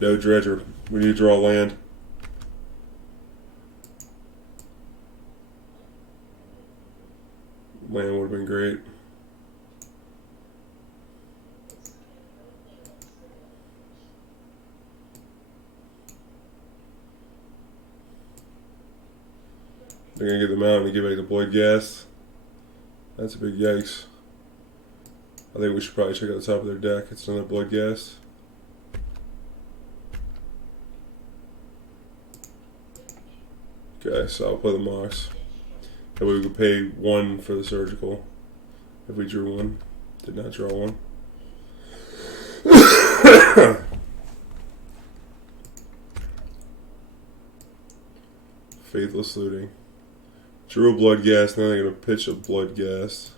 No Dredger. We need to draw land. Land would have been great. They're going to get them out and give back the Void Gas. That's a big yikes. I think we should probably check out the top of their deck. It's another Void Gas. Okay, so I'll play the Mox. That way we could pay 1 for the Surgical if we drew 1. Did not draw 1. Faithless Looting. Drew a Blood Gas, now they're going to pitch a Blood Gas.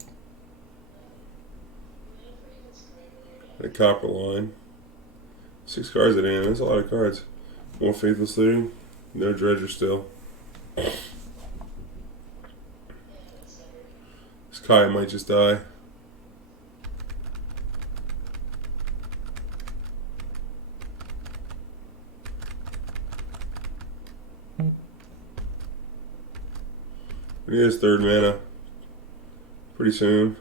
A Copper Line. 6 cards at the end, that's a lot of cards. More Faithless Looting, no Dredger still. This Kai might just die. He has 3rd mana. Pretty soon.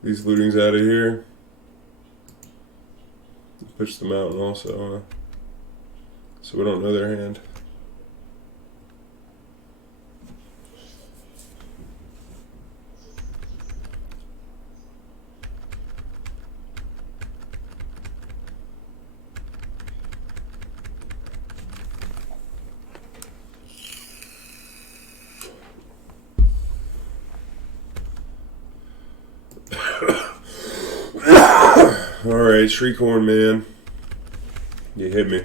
These looting's out of here. Push the mountain also, so we don't know their hand. Alright, Shriekhorn Man. You hit me.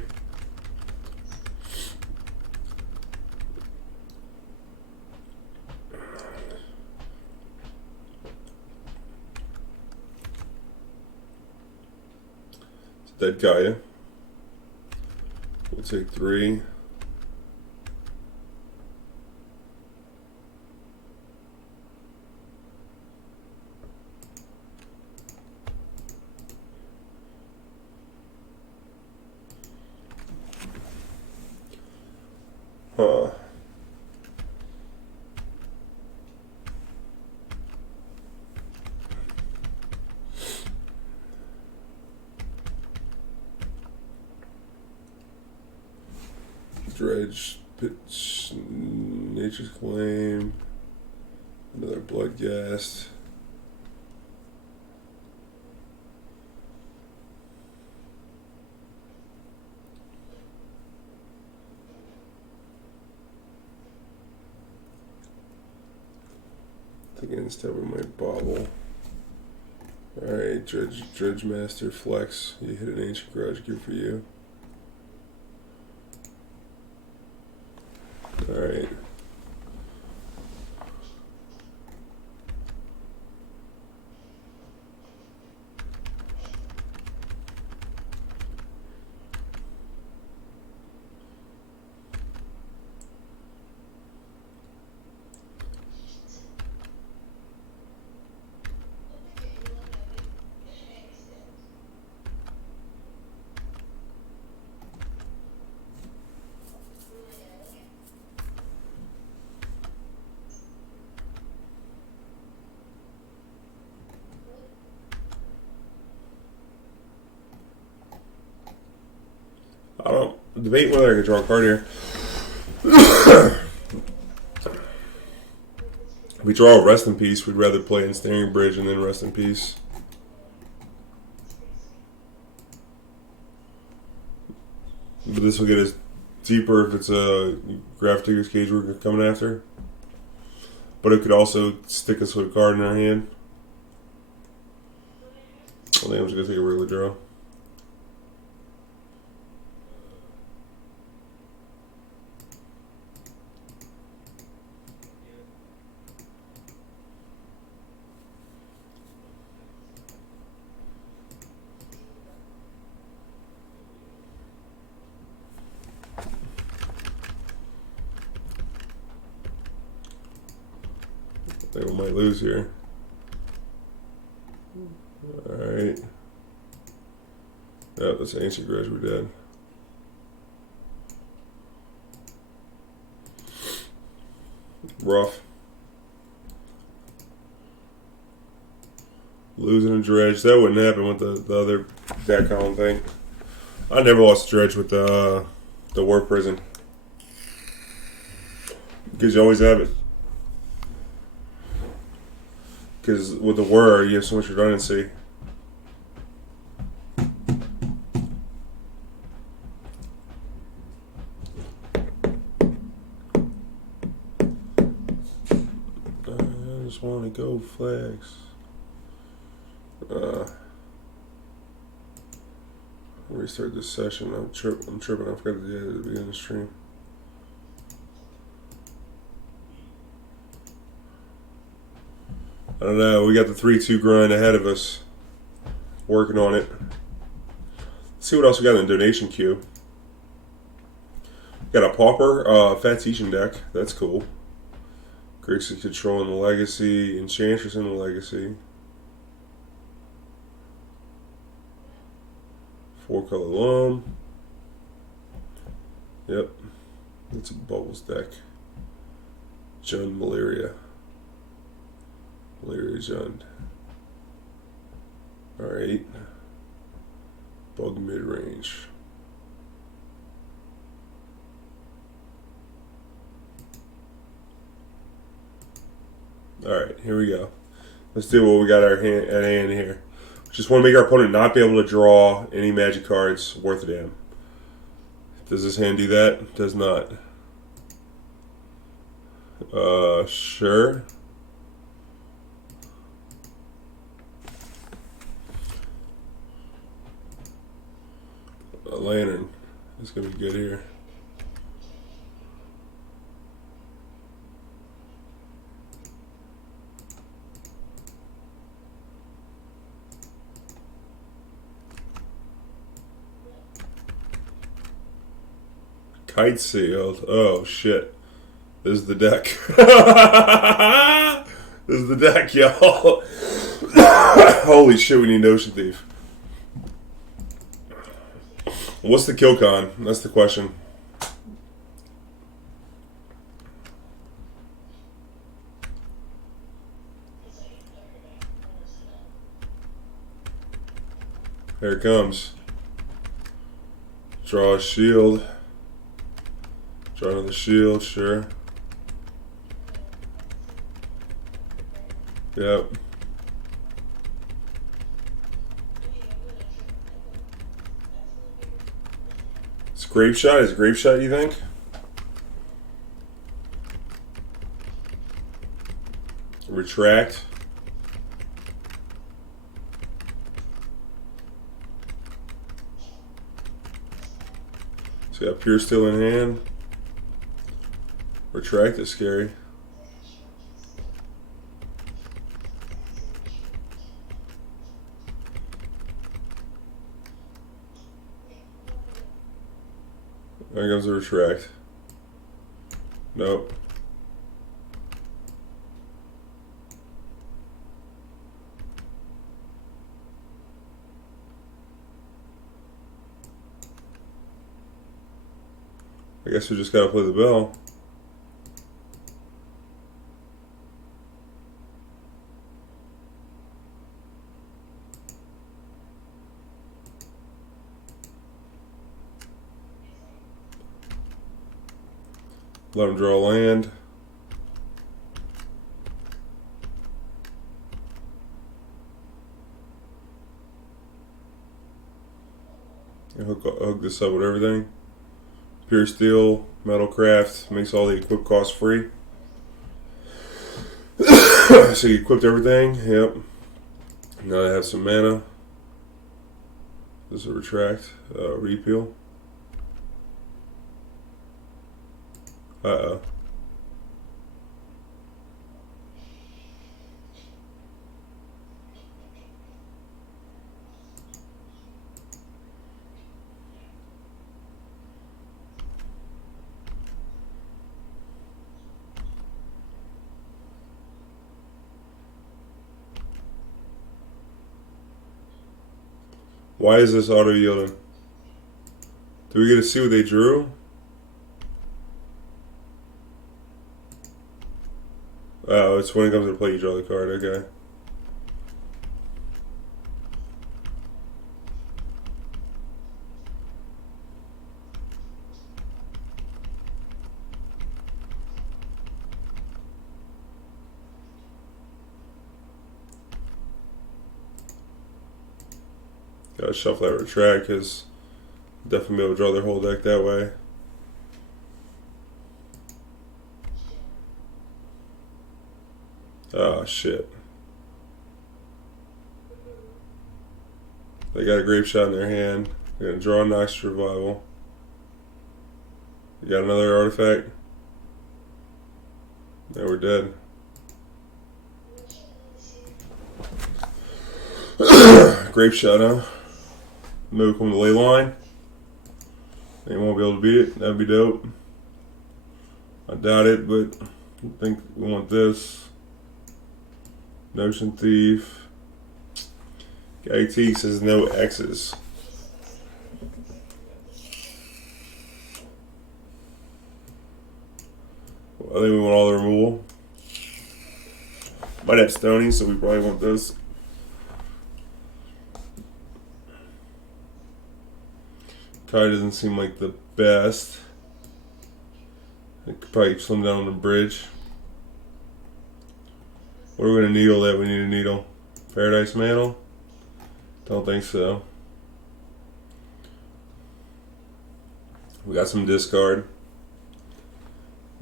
It's a dead Gaia. We'll take 3. Dredge, pitch, Nature's Claim, another Blood Gas. I think instead we might Bauble. Alright, Dredge Master Flex. You hit an Ancient Garage, good for you. Alright. I don't debate whether I can draw a card here. If we draw a Rest in Peace, we'd rather play Ensnaring Bridge and then Rest in Peace. But this will get us deeper if it's a Grafdigger's Cage we're coming after. But it could also stick us with a card in our hand. I think I'm just going to take a regular draw. I think we might lose here. Alright. Yeah, that's Ancient Grudge, we're dead. Rough. Losing a Dredge. That wouldn't happen with the other that kind of thing. I never lost Dredge with the War Prison. Because you always have it. Because with the War, you have so much redundancy. I just want to go flags. Restart this session. I'm tripping. I forgot to do it at the beginning of the stream. I don't know. We got the 3-2 grind ahead of us. Working on it. Let's see what else we got in the donation queue. Got a Pauper, Fatisian deck. That's cool. Grixis Control in the Legacy. Enchantress in the Legacy. 4-color loam. Yep. It's a Bubbles deck. Jund Malaria. Malaria Jund. Alright. Bug Midrange. Alright, here we go. Let's do what we got our hand at hand here. Just want to make our opponent not be able to draw any magic cards worth a damn. Does this hand do that? Does not. Sure. A lantern. It's going to be good here. Kite sealed. Oh shit. This is the deck. This is the deck, y'all. Holy shit, we need an Ocean Thief. What's the kill con? That's the question. Here it comes. Draw a shield. Draw another shield, sure. Yep. It's Grape Shot. Is it Grape Shot, you think? Retract. So we got Puresteel in hand. Retract is scary. There comes the retract. Nope. I guess we just gotta play the bell. Let him draw land. Hook this up with everything. Puresteel, Metalcraft, makes all the equip costs free. So you equipped everything, yep. Now I have some mana. This is a retract, repeal. Uh-oh. Why is this auto yielding? Do we get to see what they drew? Oh, it's when it comes to play you draw the card, okay. Gotta shuffle that retract because definitely be able to draw their whole deck that way. Oh shit. They got a grape shot in their hand. They're gonna draw a Noxious Revival. You got another artifact? Yeah, we're dead. Grape shot, huh? Maybe we'll come to Leyline. They won't be able to beat it. That'd be dope. I doubt it, but I think we want this. Notion Thief. Gaddock Teeg says no X's. I think we want all the removal. Might have Stony, so we probably want this. Kai doesn't seem like the best. I could probably slim down on the bridge. What are we going to needle that we need a needle? Paradise Mantle? Don't think so. We got some discard.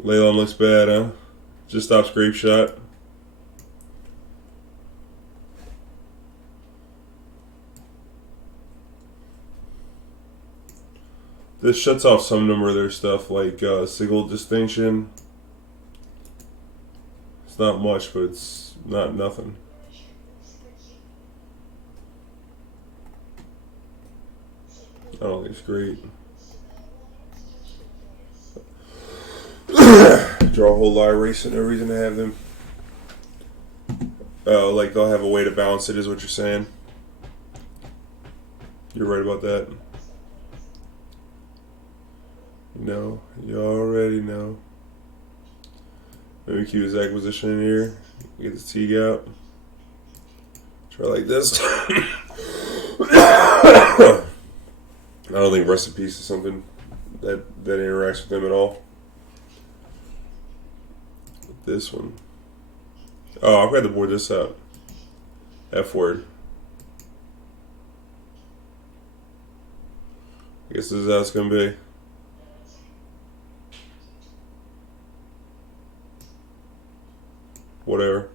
Leyline looks bad, huh? Just stops Grape Shot. This shuts off some number of their stuff, like Sigil Distinction. It's not much, but it's not nothing. I don't think it's great. Draw a whole lot of race, no reason to have them. Like they'll have a way to balance it, is what you're saying. You're right about that. No, you already know. Maybe keep his acquisition in here. Get the Teeg out. Try like this. I don't think Rest in Peace is something that interacts with them at all. This one. Oh, I've got to board this out. F word. I guess this is how it's going to be. Whatever.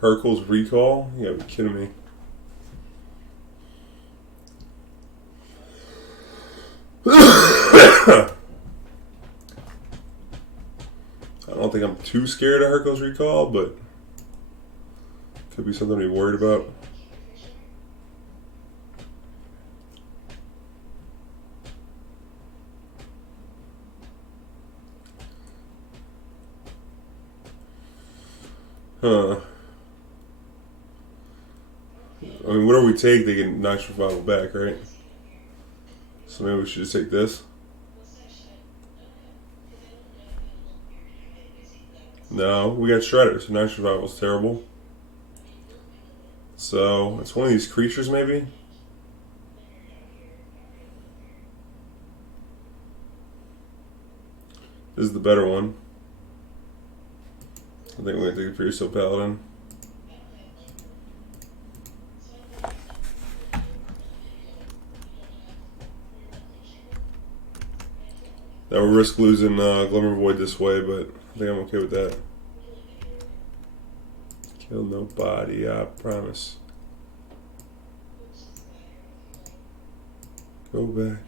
Hurkyl's Recall? You gotta be kidding me. I don't think I'm too scared of Hurkyl's Recall, but could be something to be worried about. Huh. I mean, whatever we take, they can Noxious Revival back, right? So maybe we should just take this. No, we got Shredder, so Noxious Revival's terrible. So, it's one of these creatures, maybe? This is the better one. I think we're going to take the Puresteel Paladin. Now we'll risk losing Glimmervoid this way, but I think I'm okay with that. Kill nobody, I promise. Go back.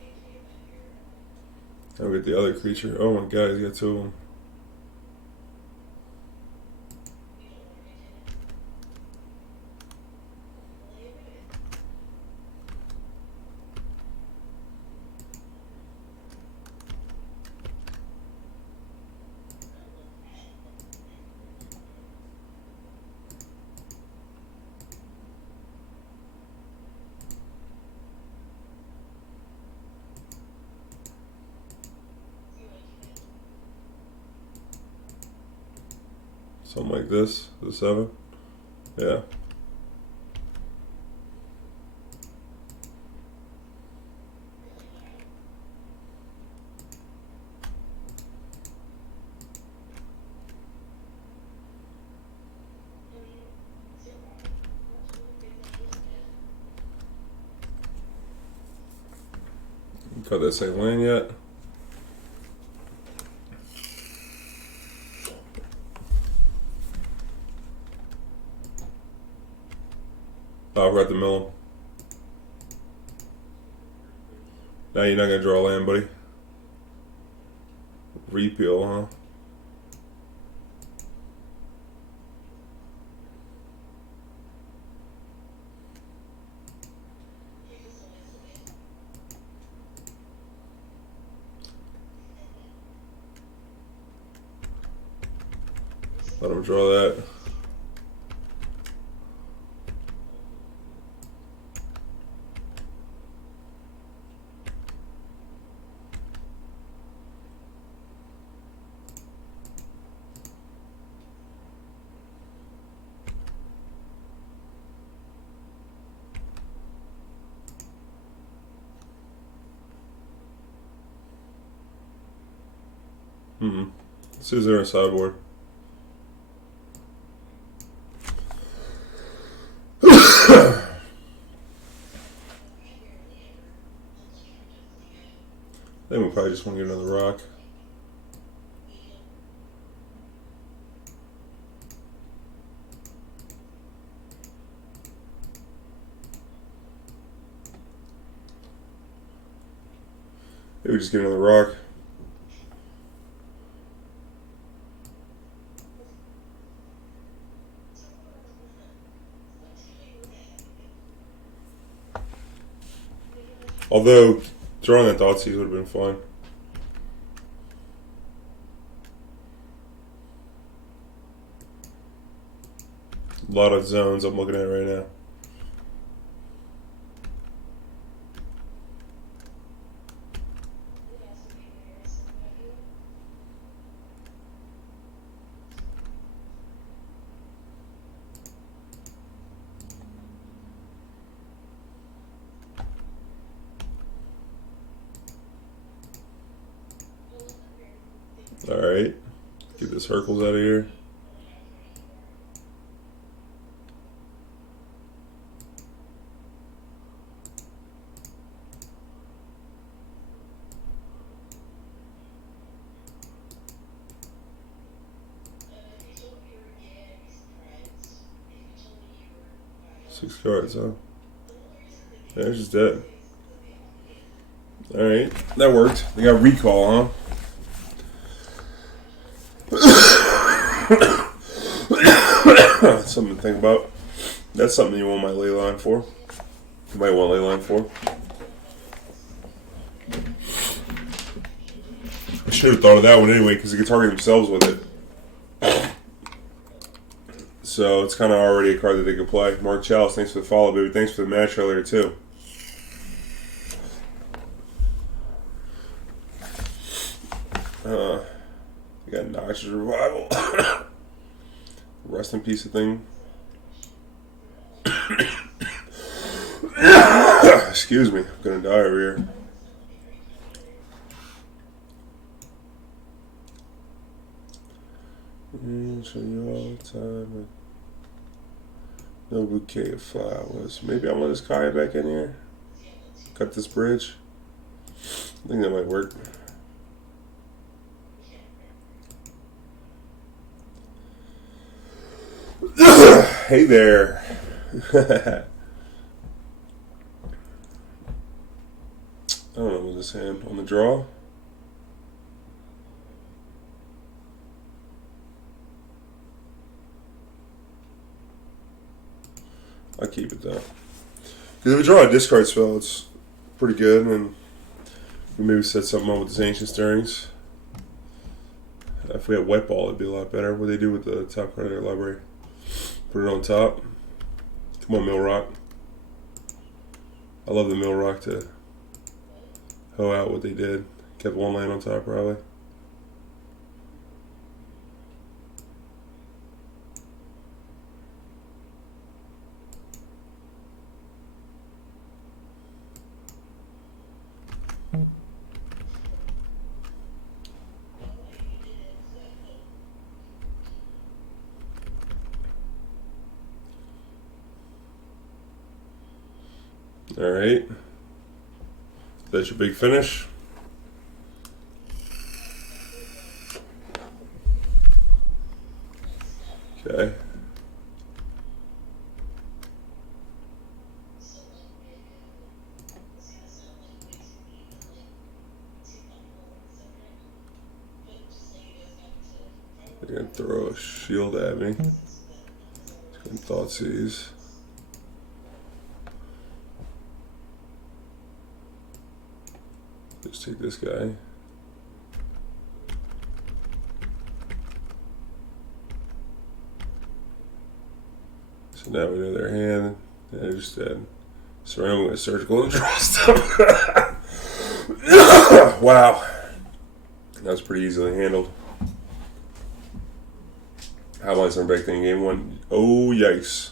I'll get the other creature. Oh my god, he's got two of them. Something like this. The 7. Yeah. Got that same land yet? Oh, I forgot to mill him. Now you're not gonna draw land, buddy. Repeal, huh? Let him draw that. Let's see who's there on sideboard. I think we probably just want to get another rock. Maybe we just get another rock. Although, drawing that Thoughtseize would have been fun. A lot of zones I'm looking at right now. Alright, get this Hercules out of here. Six cards, huh? Yeah, they're just dead. Alright, that worked. They got recall, huh? That's something to think about. That's something you want my Leyline for. You might want Leyline for. I should have thought of that one anyway, because they can target themselves with it. So it's kind of already a card that they can play. Mark Chalice, thanks for the follow, baby. Thanks for the match earlier, too. We got Noxious Revival. Rest in peace, thing. Excuse me, I'm gonna die over here. Show you all the time. No bouquet of flowers. Maybe I want this Kaya back in here. Cut this bridge. I think that might work. Hey there. I don't know what this hand on the draw. I'll keep it though. Because if we draw a discard spell, it's pretty good, and we maybe set something up with this Ancient Stirrings. If we had Wet Ball, it'd be a lot better. What do they do with the top card of their library? Put it on top. Come on, Mill Rock. I love the Mill Rock to hoe out what they did. Kept one land on top, probably. Alright. That's your big finish. Okay. They're gonna throw a shield at me. Thoughtseize. Just take this guy. So now we know their hand. And I just said, surround with a surgical and draw stuff. Wow. That was pretty easily handled. How about some back thing game one? Oh, yikes.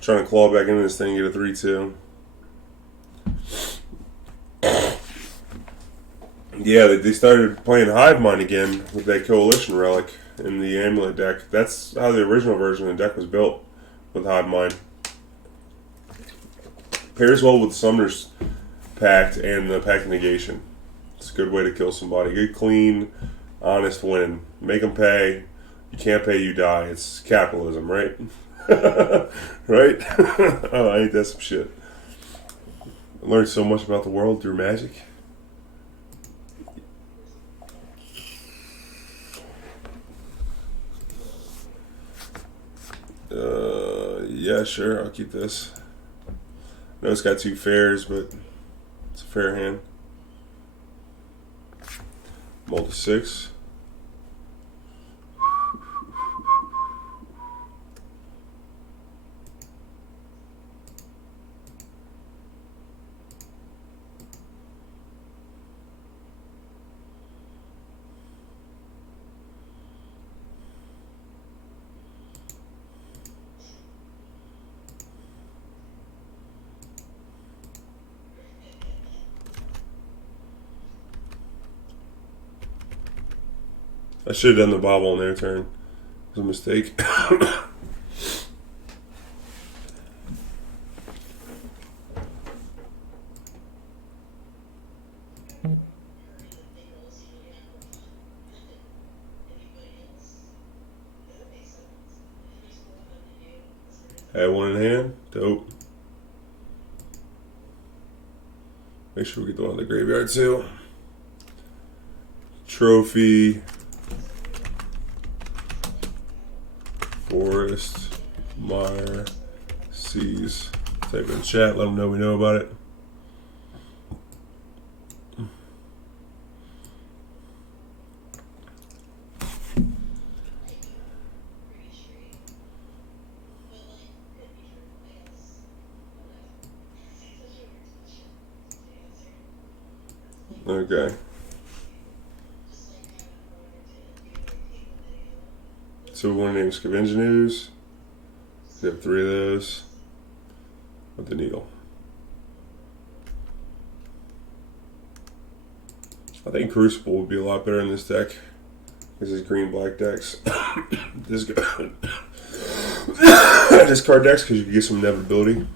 Trying to claw back into this thing and get a 3-2. Yeah, they started playing Hive Mind again with that Coalition relic in the Amulet deck. That's how the original version of the deck was built, with Hive Mind. Pairs well with Summoner's Pact and the Pact of Negation. It's a good way to kill somebody. Good, clean, honest win. Make them pay. You can't pay, you die. It's capitalism, right? Right? Oh, ain't that some shit. I learned so much about the world through Magic. Yeah, sure, I'll keep this. I know it's got 2 fairs, but it's a fair hand. Multi-6. I should have done the Bauble on their turn. It was a mistake. Had one in hand. Dope. Make sure we get the one in the graveyard too. Trophy. Forest, Mire, Seize. Type in chat, let them know we know about it. Okay. So one named Scavengenews. We have 3 of those. With the needle. I think Crucible would be a lot better in this deck. This is green-black decks. This good. Discard decks because you can get some inevitability.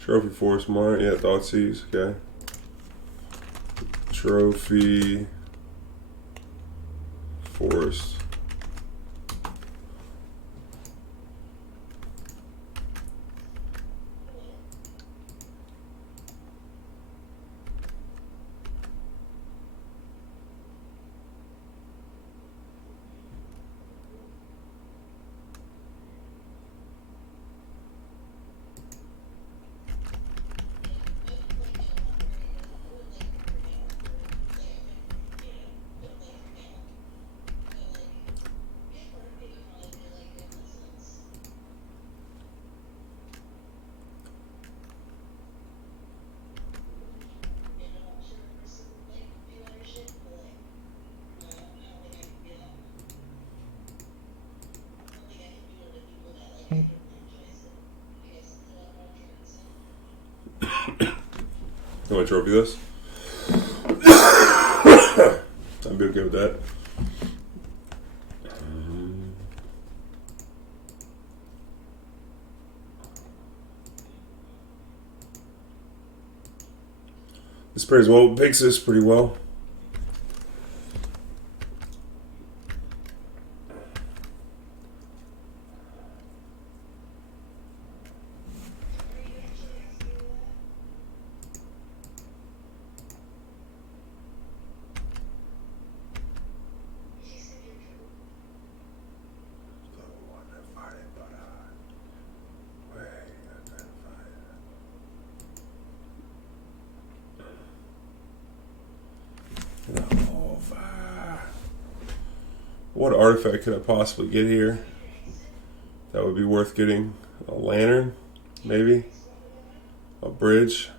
Trophy Forest Mine, yeah, Thoughtseize, okay. Trophy Forest. You want to trophy this? I'd be okay with that. This plays well with Pyxis pretty well. What artifact could I possibly get here that would be worth getting? A lantern, maybe? A bridge?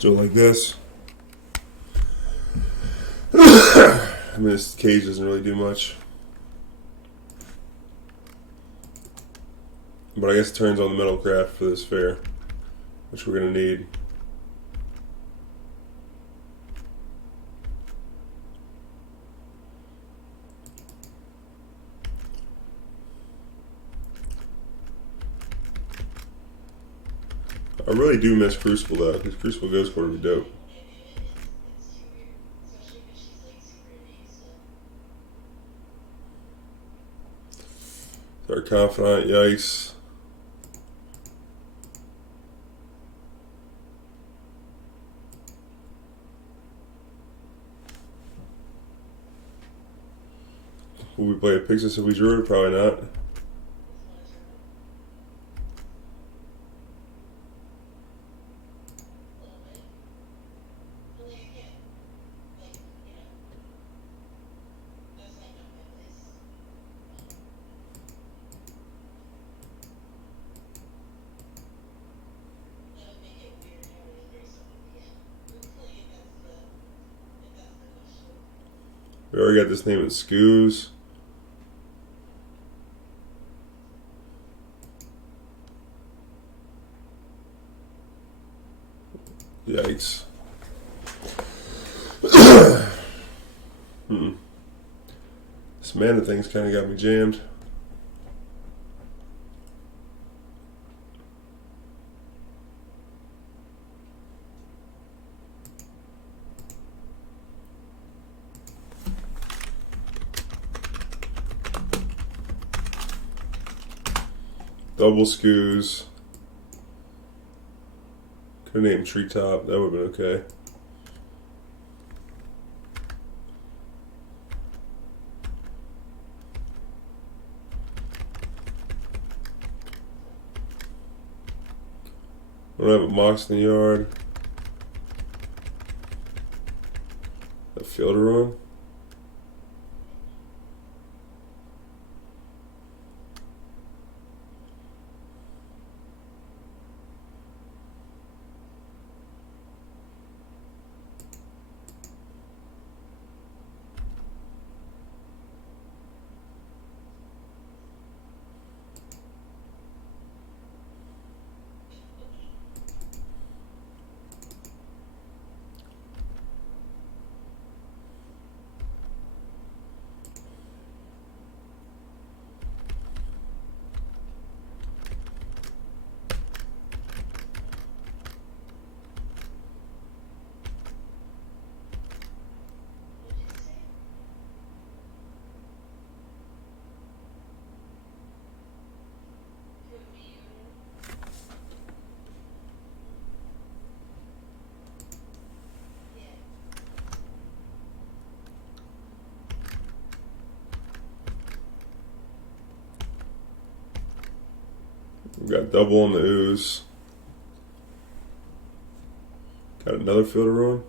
Do it like this. I mean, this cage doesn't really do much. But I guess it turns on the metal craft for this fair, which we're going to need. I really do miss Crucible though, because Crucible Ghost Quarter would be dope. Dark Confidant, yikes. Will we play a Pyxis if we drew it? Probably not. We already got this name in Scoos. Yikes. This mana thing's kind of got me jammed. Double Scoos. Could have named Treetop. That would have been okay. I don't have a Mox in the yard. A Field Ruin. We got double on the ooze. Got another Field of Ruin.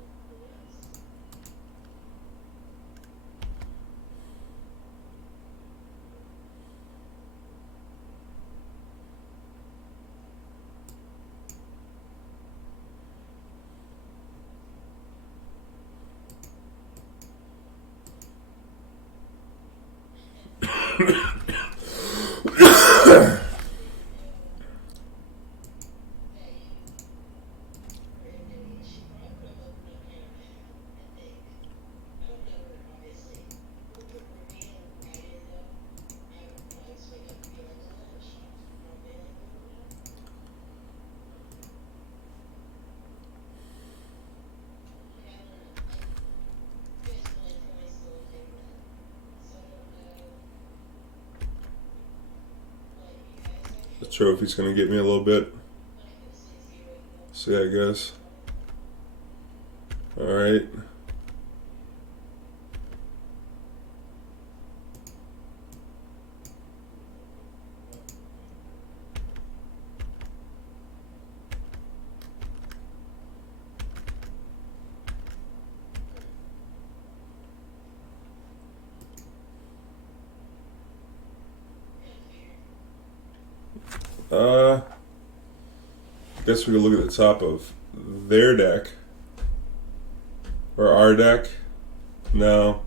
The trophy's gonna get me a little bit. See, I guess. Alright. I guess we could look at the top of their deck. Or our deck. No.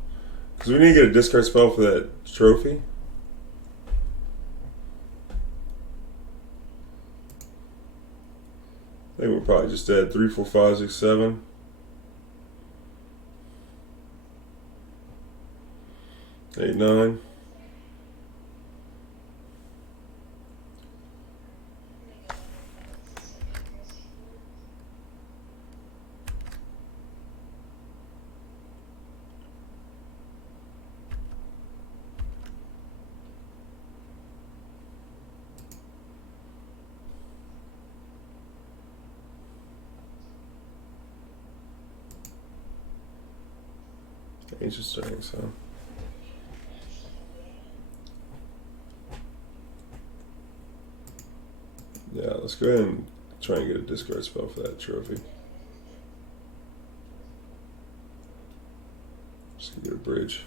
Because we need to get a discard spell for that trophy. I think we're probably just dead. 3, 4, 5, 6, 7. 8, 9. Interesting, so. Yeah, let's go ahead and try and get a discard spell for that trophy. Just gonna get a bridge.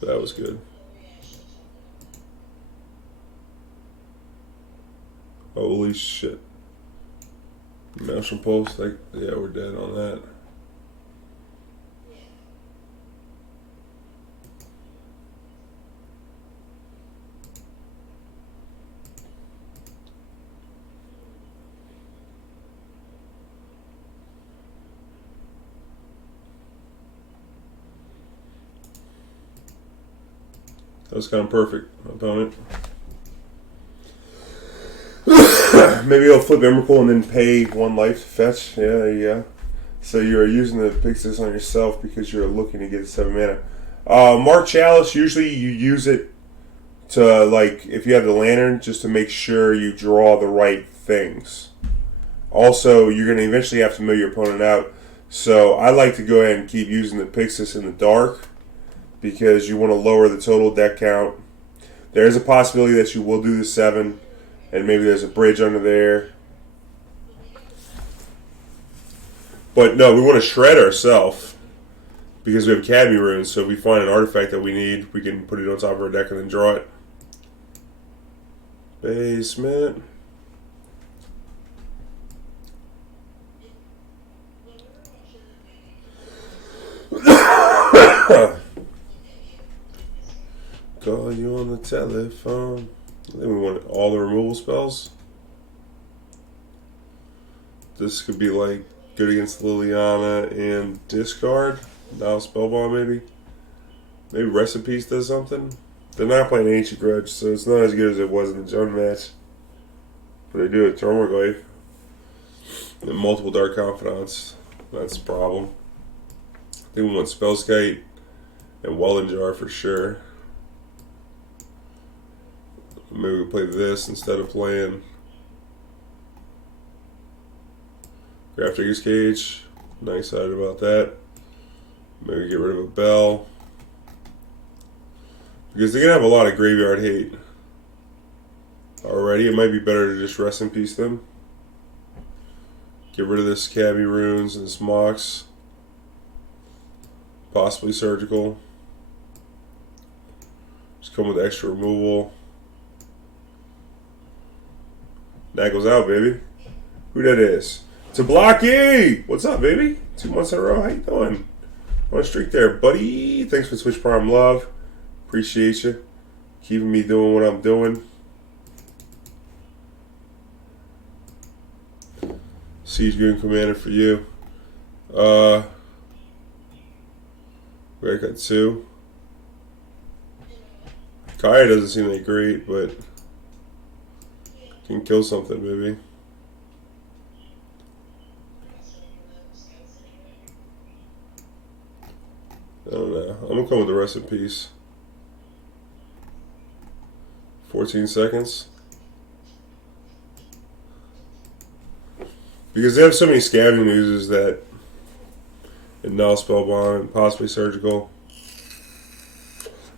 That was good. Holy shit. Maelstrom Pulse, like, yeah, we're dead on that. That was kind of perfect, opponent. Maybe he'll flip Emrakul and then pay 1 life to fetch. Yeah, there you go. So you're using the Pyxis on yourself because you're looking to get 7 mana. Mark Chalice, usually you use it to, like, if you have the lantern, just to make sure you draw the right things. Also, you're going to eventually have to mill your opponent out. So I like to go ahead and keep using the Pyxis in the dark because you want to lower the total deck count. There is a possibility that you will do the 7. And maybe there's a bridge under there. But no, we want to shred ourselves because we have Academy runes. So if we find an artifact that we need, we can put it on top of our deck and then draw it. Basement. Call you on the telephone. Then we want all the removal spells. This could be like good against Liliana and discard. Now Spellbomb maybe. Maybe Recipes does something. They're not playing Ancient Grudge, so it's not as good as it was in the Joan match. But they do a Tormorglaive. And multiple Dark Confidants. That's the problem. I think we want Spellskite and Welding Jar for sure. Maybe we play this instead of playing Grafdigger's Cage. Not excited about that. Maybe get rid of a Bell. Because they're going to have a lot of graveyard hate. Already, it might be better to just rest in peace them. Get rid of this Cabby Runes and this Mox. Possibly Surgical. Just come with extra removal. That goes out, baby. Who that is? To Blocky! What's up, baby? 2 months in a row. How you doing? On a streak there, buddy. Thanks for Twitch Prime Love. Appreciate you. Keeping me doing what I'm doing. Siege Goon Commander for you. I got 2. Kaya doesn't seem that great, but can kill something, maybe. I don't know. I'm gonna come with the rest in peace. 14 seconds. Because they have so many scavenging uses that and null spellbomb and possibly surgical.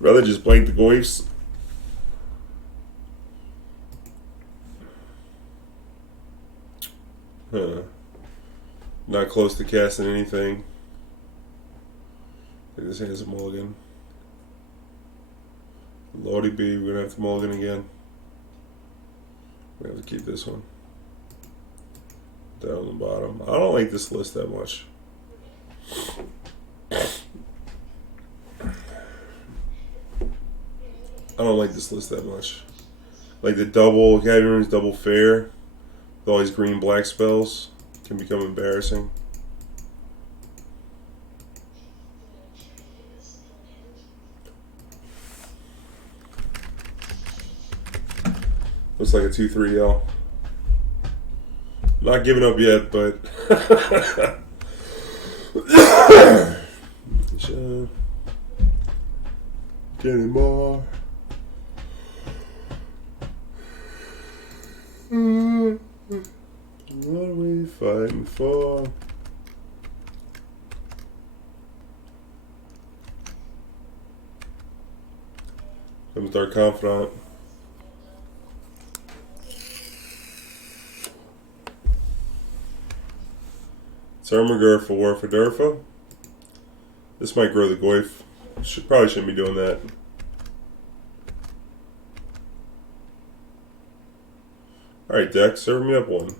Rather just blank the goifs. Not close to casting anything. I think this hand's a mulligan. Lordy B, we're gonna have to mulligan again. We have to keep this one. Down the bottom. I don't like this list that much. I don't like this list that much. Like the double Cabby Runes, double fair, with all these green black spells can become embarrassing. Looks like a 2/3L. Not giving up yet, but getting more. What are we fighting for? Comes Dark Confidant. Termagir for War for Durfa. This might grow the Goif. Probably shouldn't be doing that. Alright, deck, serve me up one.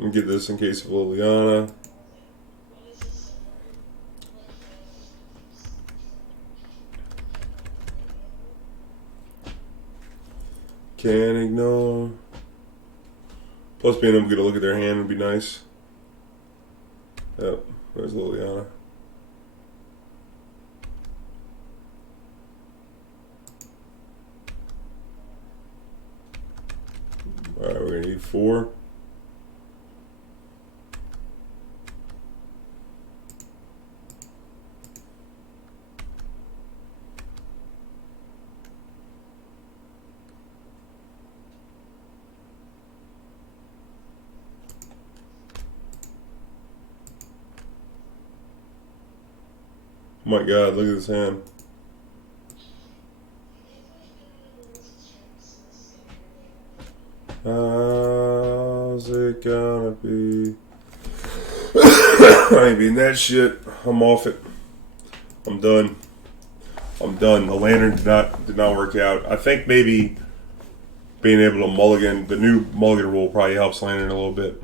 And get this in case of Liliana. Can't ignore. Plus being able to get a look at their hand would be nice. Yep, there's Liliana. Alright, we're gonna need 4. Oh my god, look at this hand. How's it gonna be? I ain't beating that shit. I'm off it. I'm done. I'm done. The lantern did not work out. I think maybe being able to mulligan, the new mulligan rule probably helps lantern a little bit.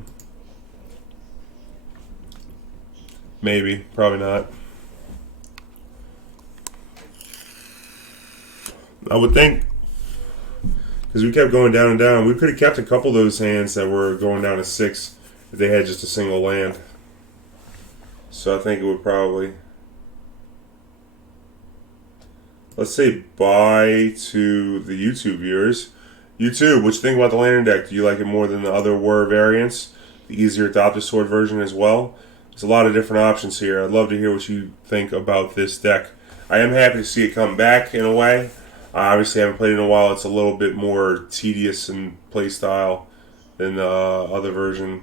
Maybe, probably not. I would think, because we kept going down and down, we could have kept a couple of those hands that were going down to 6 if they had just a single land. So I think it would probably, let's say bye to the YouTube viewers. YouTube, what you think about the lantern deck? Do you like it more than the other War variants? The easier Adopted Sword version as well? There's a lot of different options here. I'd love to hear what you think about this deck. I am happy to see it come back in a way. I obviously haven't played in a while. It's a little bit more tedious in play style than the other version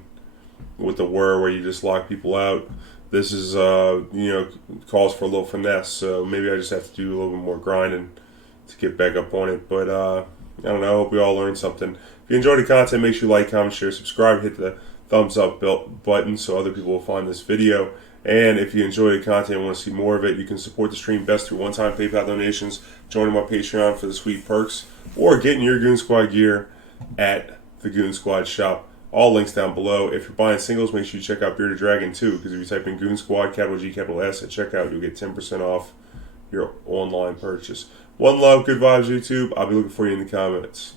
with the where you just lock people out. This is, calls for a little finesse, so maybe I just have to do a little bit more grinding to get back up on it. But I don't know. I hope we all learned something. If you enjoyed the content, make sure you like, comment, share, subscribe, hit the thumbs up button so other people will find this video. And if you enjoy the content and want to see more of it, you can support the stream best through one-time PayPal donations, joining my Patreon for the sweet perks, or getting your Goon Squad gear at the Goon Squad shop. All links down below. If you're buying singles, make sure you check out Bearded Dragon too, because if you type in Goon Squad, capital G, capital S, at checkout, you'll get 10% off your online purchase. One love, good vibes, YouTube. I'll be looking for you in the comments.